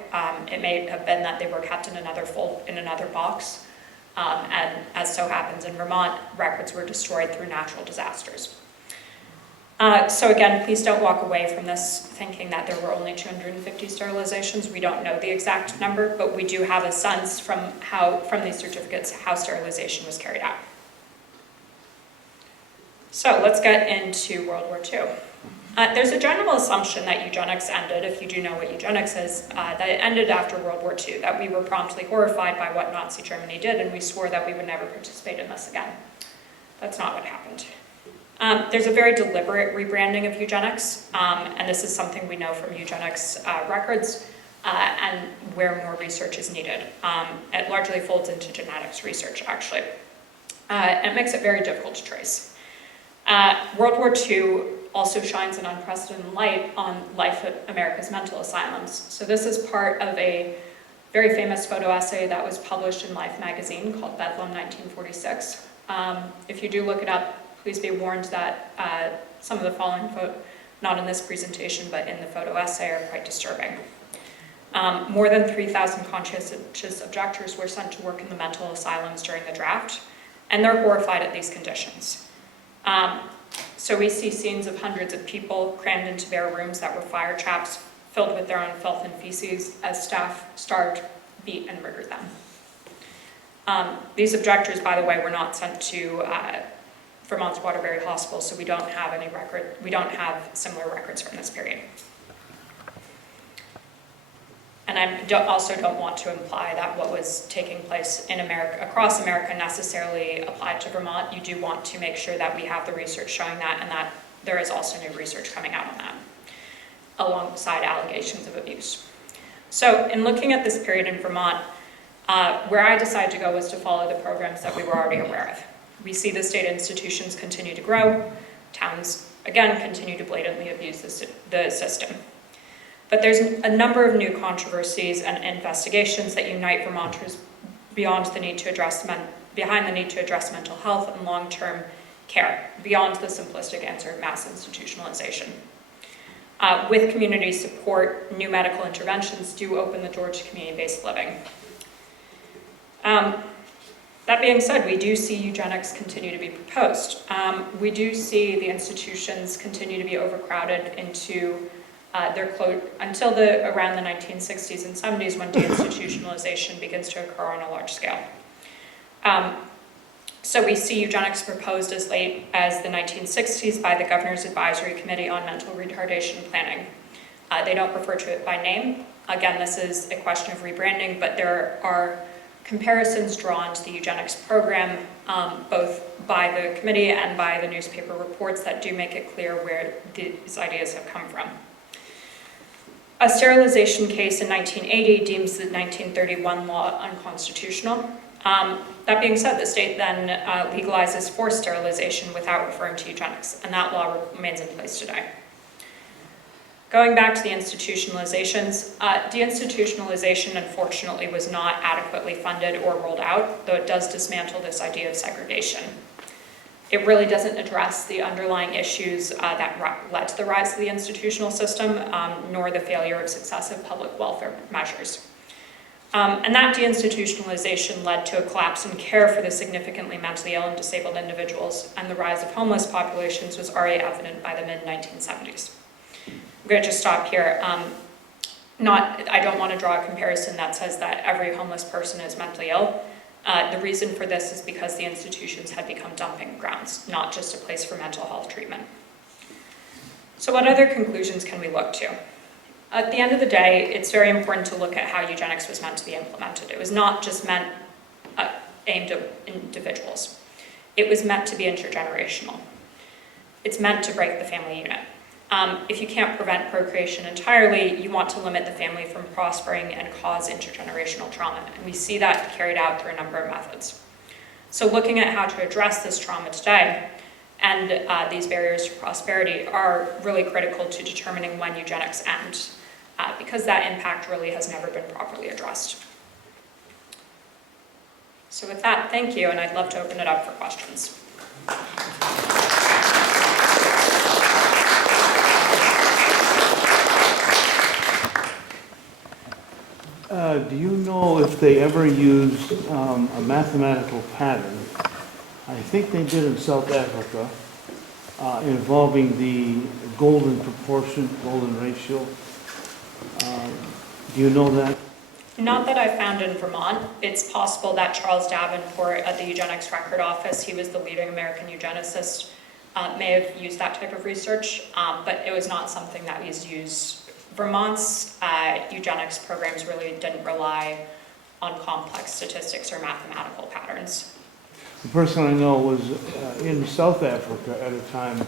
It may have been that they were kept in another box. And as so happens in Vermont, records were destroyed through natural disasters. So again, please don't walk away from this thinking that there were only 250 sterilizations. We don't know the exact number, but we do have a sense from these certificates how sterilization was carried out. So let's get into World War II. There's a general assumption that eugenics ended, if you do know what eugenics is, that it ended after World War II, that we were promptly horrified by what Nazi Germany did, and we swore that we would never participate in this again. That's not what happened. There's a very deliberate rebranding of eugenics, and this is something we know from eugenics records, and where more research is needed. It largely folds into genetics research, actually. And it makes it very difficult to trace. World War II also shines an unprecedented light on life at America's mental asylums. So this is part of a very famous photo essay that was published in Life magazine called Bedlam 1946. If you do look it up, please be warned that some of the following, not in this presentation, but in the photo essay, are quite disturbing. More than 3,000 conscientious objectors were sent to work in the mental asylums during the draft, and they're horrified at these conditions. So we see scenes of hundreds of people crammed into bare rooms that were fire traps filled with their own filth and feces as staff starved, beat, and murdered them. These objectors, by the way, were not sent to Vermont's Waterbury Hospital, so we don't have any record. We don't have similar records from this period. And I also don't want to imply that what was taking place in America, across America, necessarily applied to Vermont. You do want to make sure that we have the research showing that, and that there is also new research coming out on that, alongside allegations of abuse. So in looking at this period in Vermont, where I decided to go was to follow the programs that we were already aware of. We see the state institutions continue to grow, towns, again, continue to blatantly abuse the system. But there's a number of new controversies and investigations that unite Vermonters behind the need to address mental health and long-term care, beyond the simplistic answer of mass institutionalization. With community support, new medical interventions do open the door to community-based living. That being said, we do see eugenics continue to be proposed. We do see the institutions continue to be overcrowded into until around the 1960s and 70s, when deinstitutionalization begins to occur on a large scale. So we see eugenics proposed as late as the 1960s by the Governor's Advisory Committee on Mental Retardation Planning. They don't refer to it by name. Again, this is a question of rebranding, but there are comparisons drawn to the eugenics program, both by the committee and by the newspaper reports, that do make it clear where these ideas have come from. A sterilization case in 1980 deems the 1931 law unconstitutional. That being said, the state then legalizes forced sterilization without referring to eugenics, and that law remains in place today. Going back to the institutionalizations, deinstitutionalization unfortunately was not adequately funded or rolled out, though it does dismantle this idea of segregation. It really doesn't address the underlying issues that led to the rise of the institutional system, nor the failure of successive public welfare measures. And that deinstitutionalization led to a collapse in care for the significantly mentally ill and disabled individuals, and the rise of homeless populations was already evident by the mid-1970s. I'm going to just stop here. I don't want to draw a comparison that says that every homeless person is mentally ill. The reason for this is because the institutions had become dumping grounds, not just a place for mental health treatment. So what other conclusions can we look to? At the end of the day, it's very important to look at how eugenics was meant to be implemented. It was not just aimed at individuals. It was meant to be intergenerational. It's meant to break the family unit. If you can't prevent procreation entirely, you want to limit the family from prospering and cause intergenerational trauma. And we see that carried out through a number of methods. So looking at how to address this trauma today and these barriers to prosperity are really critical to determining when eugenics end, because that impact really has never been properly addressed. So with that, thank you, and I'd love to open it up for questions. Do you know if they ever used a mathematical pattern? I think they did in South Africa, involving the golden proportion, golden ratio. Do you know that? Not that I found in Vermont. It's possible that Charles Davenport at the Eugenics Record Office, he was the leading American eugenicist, may have used that type of research, but it was not something that was used. Vermont's eugenics programs really didn't rely on complex statistics or mathematical patterns. The person I know was in South Africa at a time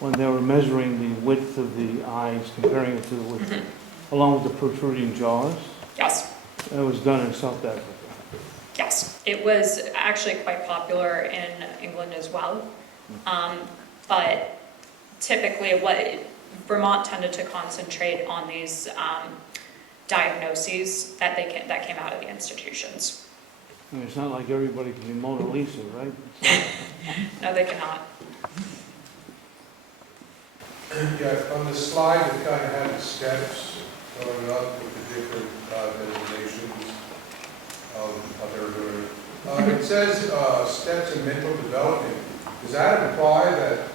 when they were measuring the width of the eyes, comparing it to the width, along with the protruding jaws. Yes. That was done in South Africa. Yes, it was actually quite popular in England as well. But typically Vermont tended to concentrate on these diagnoses that came out of the institutions. I mean, it's not like everybody can be Mona Lisa, right? No, they cannot. Yeah, on the slide, it kind of had the steps going up with the different designations of their doing. It says steps in mental development. Does that imply that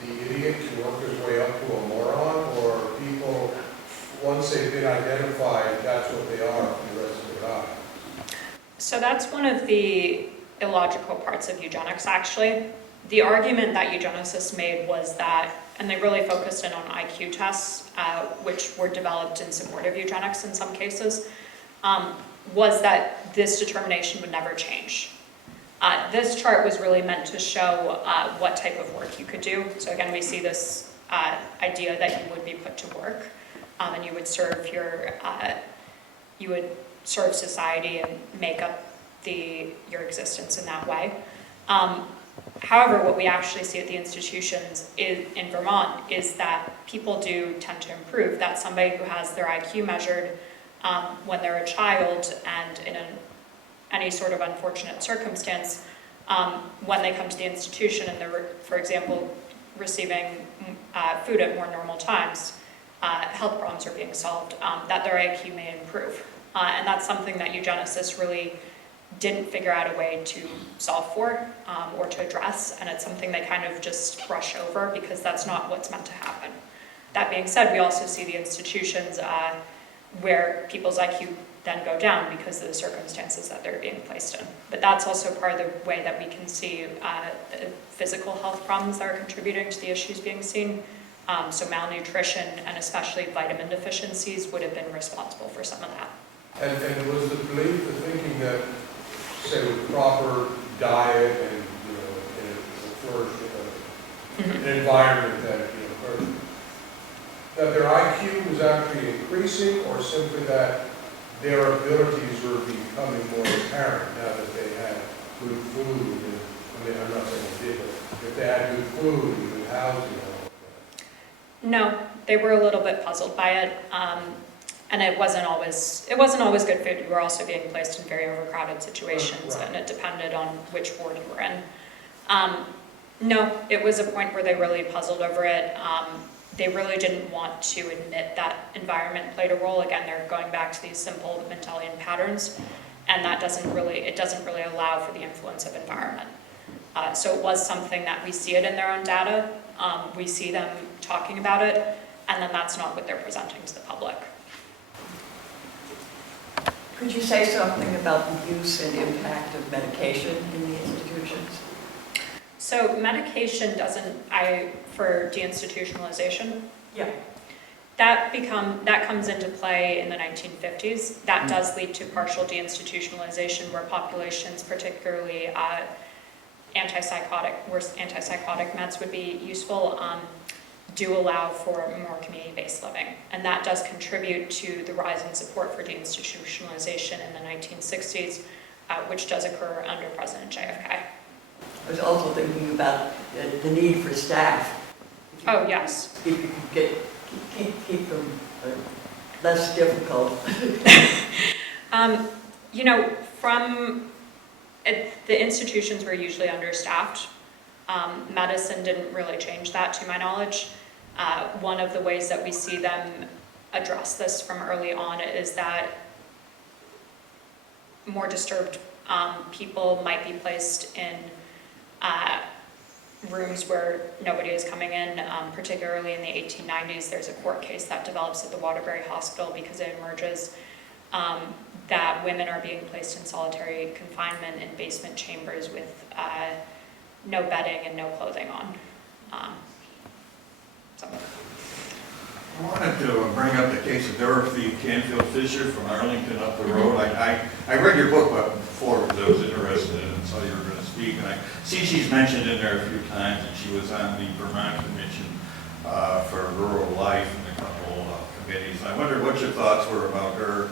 the idiot can work his way up to a moron, or people, once they've been identified, that's what they are for the rest of their life? So that's one of the illogical parts of eugenics, actually. The argument that eugenicists made was that, and they really focused in on IQ tests, which were developed in support of eugenics in some cases, was that this determination would never change. This chart was really meant to show what type of work you could do. So again, we see this idea that you would be put to work, and you would serve society and make up your existence in that way. However, what we actually see at the institutions in Vermont is that people do tend to improve. That somebody who has their IQ measured when they're a child and in any sort of unfortunate circumstance, when they come to the institution and they're, for example, receiving food at more normal times, health problems are being solved, that their IQ may improve. And that's something that eugenicists really didn't figure out a way to solve for or to address, and it's something they kind of just brush over because that's not what's meant to happen. That being said, we also see the institutions where people's IQ then go down because of the circumstances that they're being placed in. But that's also part of the way that we can see the physical health problems that are contributing to the issues being seen. So malnutrition and especially vitamin deficiencies would have been responsible for some of that. And was the belief, the thinking that, say, with proper diet and, in a flourishing an environment that, that their IQ was actually increasing, or simply that their abilities were becoming more apparent now that they had good food? And, I mean, I'm not saying they did, but if they had good food and good housing and all of that. No, they were a little bit puzzled by it. And it wasn't always good food. You were also being placed in very overcrowded situations, and it depended on which ward you were in. No, it was a point where they really puzzled over it. They really didn't want to admit that environment played a role. Again, they're going back to these simple Mendelian patterns, and that doesn't really allow for the influence of environment. So it was something that we see it in their own data. We see them talking about it, and then that's not what they're presenting to the public. Could you say something about the use and impact of medication in the institutions? So medication for deinstitutionalization, Yeah. that comes into play in the 1950s. That does lead to partial deinstitutionalization where populations, particularly antipsychotic meds would be useful, do allow for more community-based living. And that does contribute to the rise in support for deinstitutionalization in the 1960s, which does occur under President JFK. I was also thinking about the need for staff. Oh, yes. If you could keep them less difficult. The institutions were usually understaffed. Medicine didn't really change that, to my knowledge. One of the ways that we see them address this from early on is that more disturbed people might be placed in rooms where nobody is coming in, particularly in the 1890s. There's a court case that develops at the Waterbury Hospital because it emerges that women are being placed in solitary confinement in basement chambers with no bedding and no clothing on. I wanted to bring up the case of Dorothy Canfield Fisher from Arlington up the road. I read your book before because I was interested in it and saw you were going to speak. And I see she's mentioned in there a few times, and she was on the Vermont Commission for Rural Life and a couple committees. And I wondered what your thoughts were about her.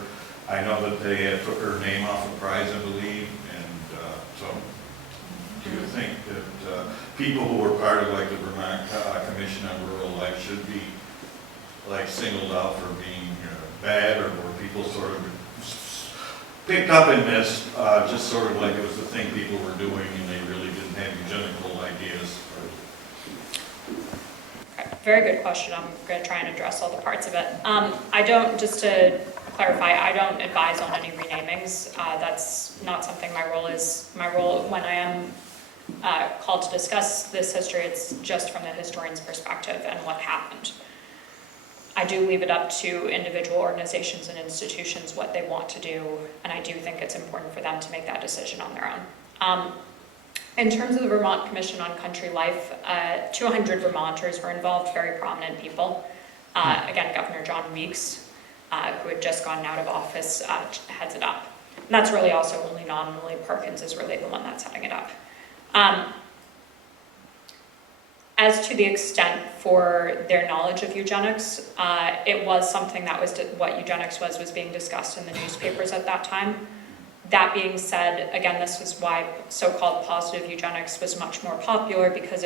I know that they took her name off a prize, I believe, and so do you think that people who were part of like the Vermont Commission on Rural Life should be like singled out for being bad, or were people sort of picked up in this just sort of like it was the thing people were doing and they really didn't have eugenical ideas? Okay, very good question. I'm going to try and address all the parts of it. I don't, just to clarify, I don't advise on any renamings. That's not something my role is. My role when I am called to discuss this history, it's just from the historian's perspective and what happened. I do leave it up to individual organizations and institutions what they want to do, and I do think it's important for them to make that decision on their own. In terms of the Vermont Commission on Country Life, 200 Vermonters were involved, very prominent people. Again, Governor John Weeks, who had just gone out of office, heads it up. And that's really also only nominally. Perkins is really the one that's heading it up. As to the extent for their knowledge of eugenics, it was something that was what eugenics was being discussed in the newspapers at that time. That being said, again, this is why so-called positive eugenics was much more popular, because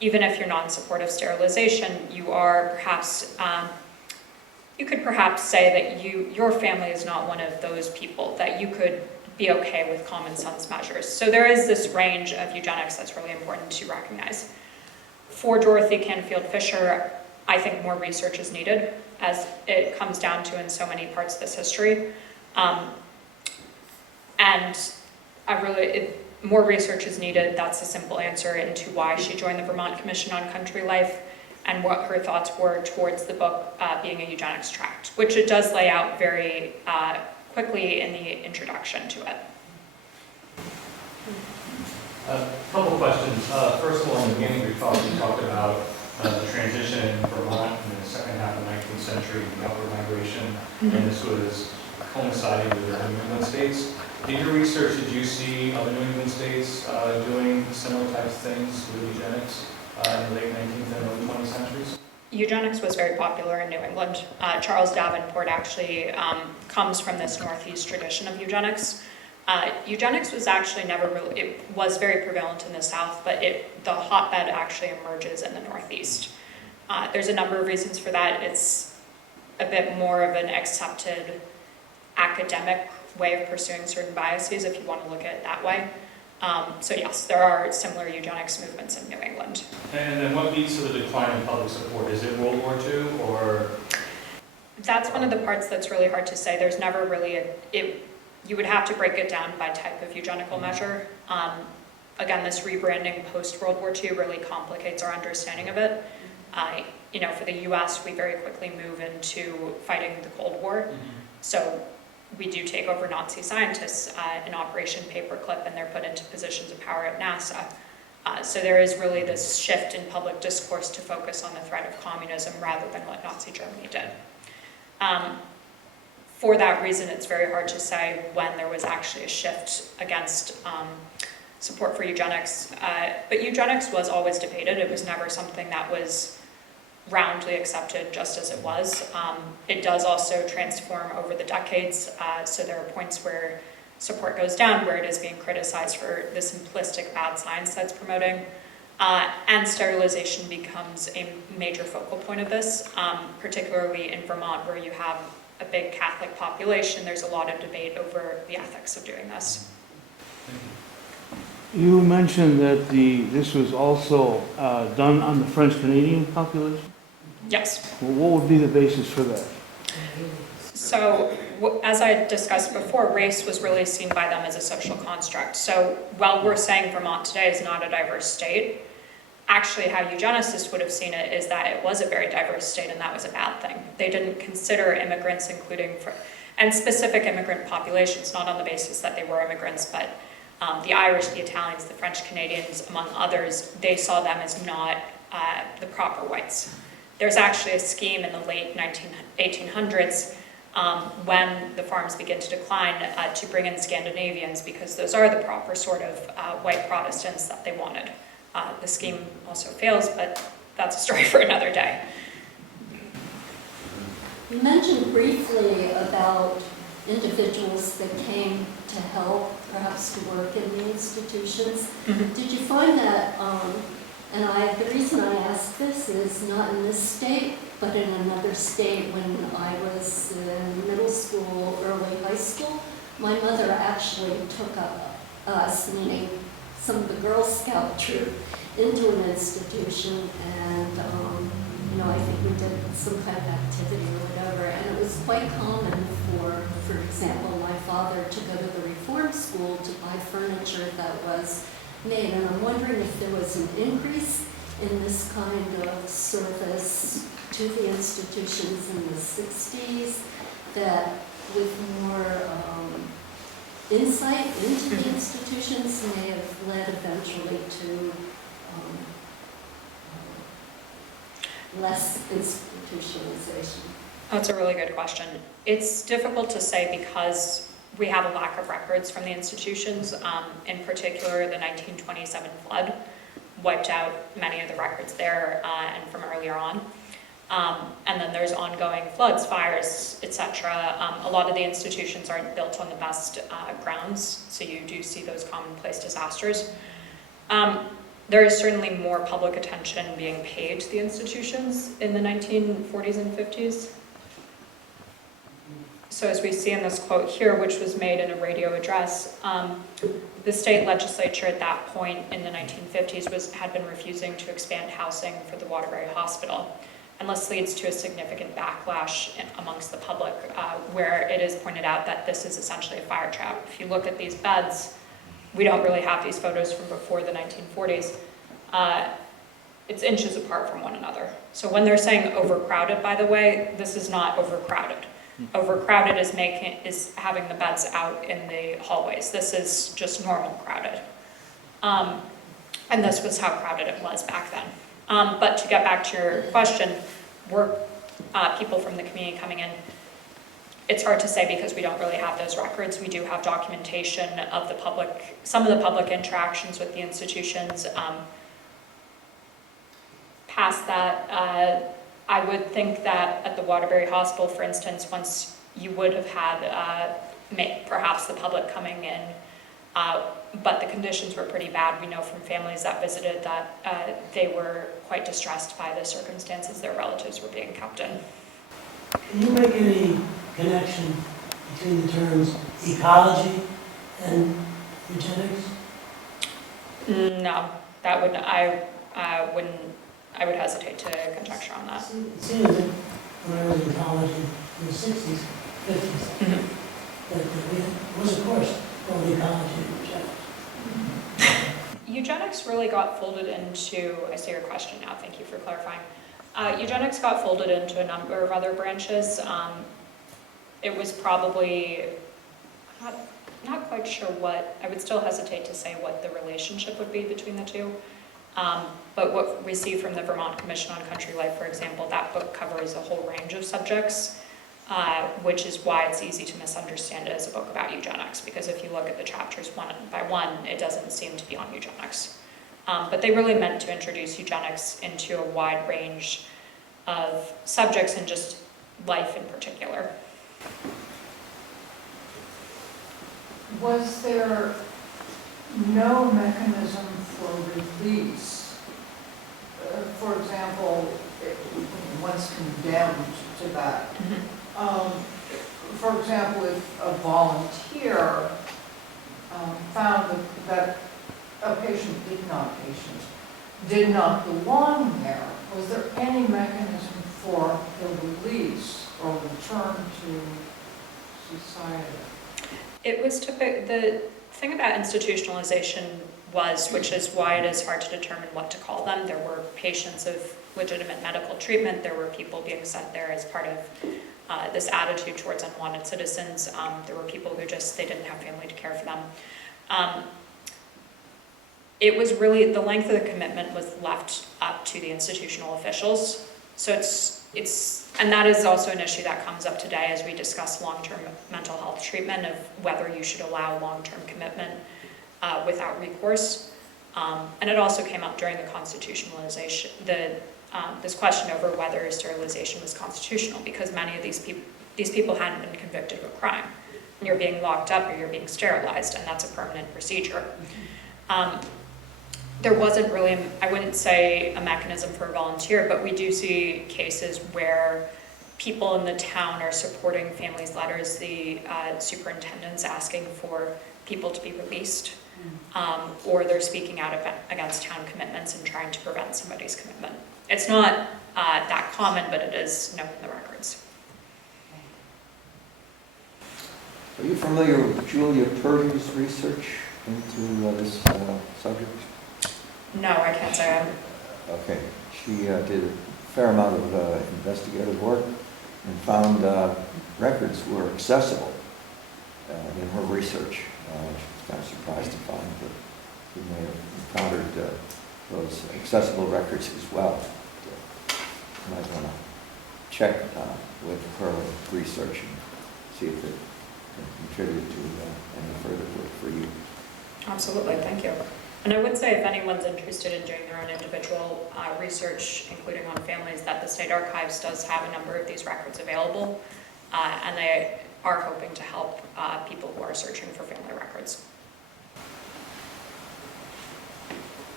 even if you're non-supportive sterilization, you are perhaps, you could perhaps say that your family is not one of those people, that you could be okay with common sense measures. So there is this range of eugenics that's really important to recognize. For Dorothy Canfield Fisher, I think more research is needed, as it comes down to in so many parts of this history. And more research is needed. That's the simple answer into why she joined the Vermont Commission on Country Life and what her thoughts were towards the book being a eugenics tract, which it does lay out very quickly in the introduction to it. A couple questions. First of all, in the beginning of your talk, you talked about the transition in Vermont in the second half of the 19th century, the upward migration, and this was coinciding with the New England states. In your research, did you see other New England states doing similar types of things with eugenics in the late 19th and early 20th centuries? Eugenics was very popular in New England. Charles Davenport actually comes from this Northeast tradition of eugenics. Eugenics was actually never really, it was very prevalent in the South, but the hotbed actually emerges in the Northeast. There's a number of reasons for that. It's a bit more of an accepted academic way of pursuing certain biases, if you want to look at it that way. So yes, there are similar eugenics movements in New England. And then what leads to the decline in public support? Is it World War II or? That's one of the parts that's really hard to say. There's never really you would have to break it down by type of eugenical measure. Again, this rebranding post-World War II really complicates our understanding of it. For the US, we very quickly move into fighting the Cold War. So we do take over Nazi scientists in Operation Paperclip, and they're put into positions of power at NASA. So there is really this shift in public discourse to focus on the threat of communism rather than what Nazi Germany did. For that reason, it's very hard to say when there was actually a shift against support for eugenics. But eugenics was always debated. It was never something that was roundly accepted just as it was. It does also transform over the decades, so there are points where support goes down, where it is being criticized for the simplistic bad science that's promoting, and sterilization becomes a major focal point of this, particularly in Vermont, where you have a big Catholic population. There's a lot of debate over the ethics of doing this. You mentioned that this was also done on the French-Canadian population? Yes. Well, what would be the basis for that? So, as I discussed before, race was really seen by them as a social construct. So, while we're saying Vermont today is not a diverse state, actually how eugenicists would have seen it is that it was a very diverse state, and that was a bad thing. They didn't consider immigrants, and specific immigrant populations, not on the basis that they were immigrants, but the Irish, the Italians, the French Canadians, among others, they saw them as not the proper whites. There's actually a scheme in the late 1800s when the farms begin to decline to bring in Scandinavians, because those are the proper sort of white Protestants that they wanted. The scheme also fails, but that's a story for another day. You mentioned briefly about individuals that came to help, perhaps to work in the institutions. Mhm. Did you find that, the reason I ask this is not in this state, but in another state when I was in middle school, early high school, my mother actually took us, meaning some of the Girl Scout troop, into an institution, and I think we did some kind of activity or whatever, and it was quite common for example, my father to go to the reform school to buy furniture that was made, and I'm wondering if there was an increase in this kind of service to the institutions in the 60s, that with more insight into the institutions may have led eventually to less institutionalization. That's a really good question. It's difficult to say because we have a lack of records from the institutions. In particular, the 1927 flood wiped out many of the records there and from earlier on. And then there's ongoing floods, fires, etc. A lot of the institutions aren't built on the best grounds, so you do see those commonplace disasters. There is certainly more public attention being paid to the institutions in the 1940s and 50s. So as we see in this quote here, which was made in a radio address, the state legislature at that point in the 1950s had been refusing to expand housing for the Waterbury Hospital. And this leads to a significant backlash amongst the public, where it is pointed out that this is essentially a fire trap. If you look at these beds, we don't really have these photos from before the 1940s. It's inches apart from one another. So when they're saying overcrowded, by the way, this is not overcrowded. Overcrowded is having the beds out in the hallways. This is just normal crowded. And this was how crowded it was back then. But to get back to your question, were people from the community coming in? It's hard to say because we don't really have those records. We do have documentation of the public, some of the public interactions with the institutions. Past that, I would think that at the Waterbury Hospital, for instance, once you would have had perhaps the public coming in, but the conditions were pretty bad. We know from families that visited that they were quite distressed by the circumstances their relatives were being kept in. Can you make any connection between the terms ecology and eugenics? No, that would I would hesitate to conjecture on that. It seems that when I was in college in the 60s, 50s, that it was a course called ecology and eugenics. Eugenics really got folded into, I see your question now, thank you for clarifying. Eugenics got folded into a number of other branches. It was probably, not quite sure what, I would still hesitate to say what the relationship would be between the two. But what we see from the Vermont Commission on Country Life, for example, that book covers a whole range of subjects, which is why it's easy to misunderstand it as a book about eugenics, because if you look at the chapters one by one, it doesn't seem to be on eugenics. But they really meant to introduce eugenics into a wide range of subjects and just life in particular. Was there no mechanism for release? For example, once condemned to that. For example, if a volunteer found that a patient did not belong there, was there any mechanism for the release or return to society? It was the thing about institutionalization was, which is why it is hard to determine what to call them. There were patients of legitimate medical treatment. There were people being sent there as part of this attitude towards unwanted citizens. There were people who they didn't have family to care for them. It was really, the length of the commitment was left up to the institutional officials. So and that is also an issue that comes up today as we discuss long-term mental health treatment of whether you should allow long-term commitment without recourse. And it also came up during the constitutionalization, this question over whether sterilization was constitutional, because many of these people hadn't been convicted of a crime. And you're being locked up or you're being sterilized, and that's a permanent procedure. There wasn't really, I wouldn't say a mechanism for a volunteer, but we do see cases where people in the town are supporting families' letters, the superintendent's asking for people to be released, or they're speaking out against town commitments and trying to prevent somebody's commitment. It's not that common, but it is known in the records. Are you familiar with Julia Purdue's research into this subject? No, I can't say I am. Okay. She did a fair amount of investigative work and found records were accessible in her research. She was kind of surprised to find that you may have encountered those accessible records as well. So you might want to check with her research and see if it can contribute to any further work for you. Absolutely, thank you. And I would say if anyone's interested in doing their own individual research, including on families, that the State Archives does have a number of these records available, and they are hoping to help people who are searching for family records.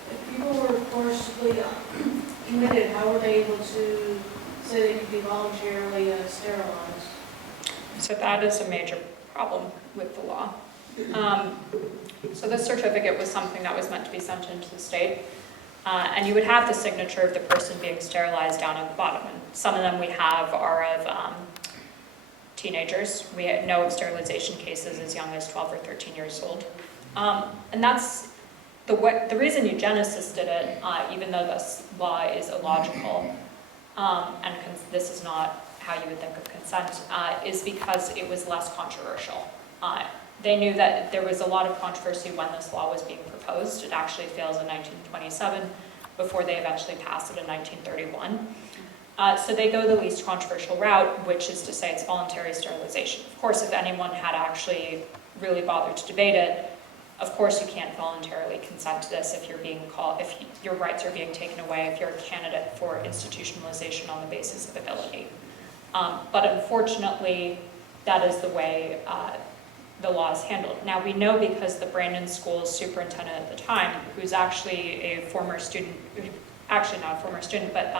If people were forcibly committed, how were they able to say they could be voluntarily sterilized? So that is a major problem with the law. So this certificate was something that was meant to be sent into the state, and you would have the signature of the person being sterilized down at the bottom. And some of them we have are of teenagers. We know of sterilization cases as young as 12 or 13 years old. And that's the reason eugenicists did it, even though this law is illogical, and this is not how you would think of consent, is because it was less controversial. They knew that there was a lot of controversy when this law was being proposed. It actually fails in 1927 before they eventually passed it in 1931. So they go the least controversial route, which is to say it's voluntary sterilization. Of course, if anyone had actually really bothered to debate it, of course you can't voluntarily consent to this if you're being called, if your rights are being taken away, if you're a candidate for institutionalization on the basis of ability. But unfortunately, that is the way the law is handled. Now we know because the Brandon School's superintendent at the time, who's actually a former student, actually not a former student, but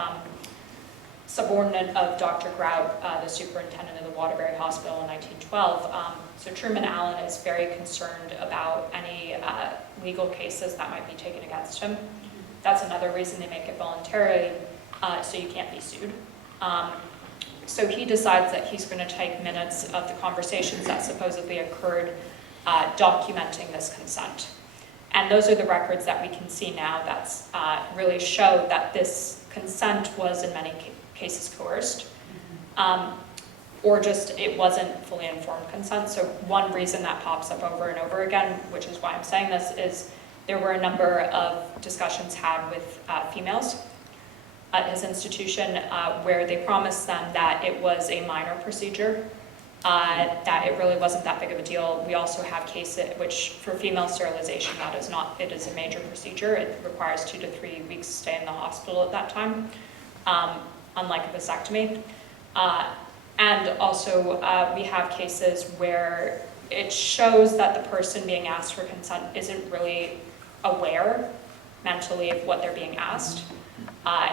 subordinate of Dr. Grout, the superintendent of the Waterbury Hospital in 1912. So Truman Allen is very concerned about any legal cases that might be taken against him. That's another reason they make it voluntary, so you can't be sued. So he decides that he's going to take minutes of the conversations that supposedly occurred documenting this consent. And those are the records that we can see now that's really show that this consent was in many cases coerced, or just it wasn't fully informed consent. So one reason that pops up over and over again, which is why I'm saying this, is there were a number of discussions had with females at his institution where they promised them that it was a minor procedure, that it really wasn't that big of a deal. We also have cases which for female sterilization, that is not, it is a major procedure. It requires 2 to 3 weeks stay in the hospital at that time, unlike a vasectomy. And also we have cases where it shows that the person being asked for consent isn't really aware mentally of what they're being asked.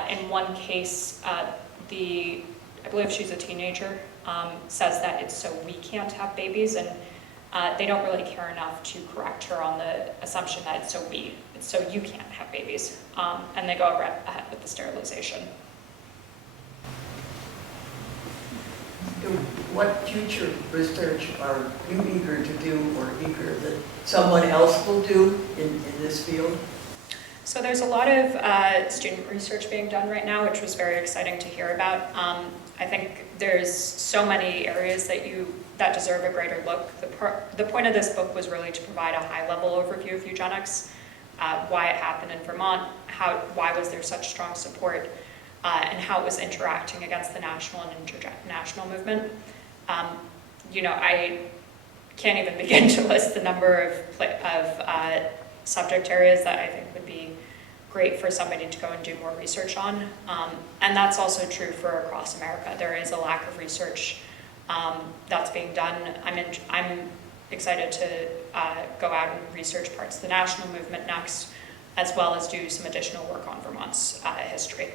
In one case, I believe she's a teenager, says that it's so we can't have babies, and they don't really care enough to correct her on the assumption that it's so you can't have babies, and they go ahead with the sterilization. What future research are you eager to do, or eager that someone else will do in this field? So there's a lot of student research being done right now, which was very exciting to hear about. I think there's so many areas that deserve a greater look. The point of this book was really to provide a high-level overview of eugenics, why it happened in Vermont, why was there such strong support. and how it was interacting against the national and international movement. I can't even begin to list the number of subject areas that I think would be great for somebody to go and do more research on. And that's also true for across America. There is a lack of research that's being done. I'm excited to go out and research parts of the national movement next, as well as do some additional work on Vermont's history.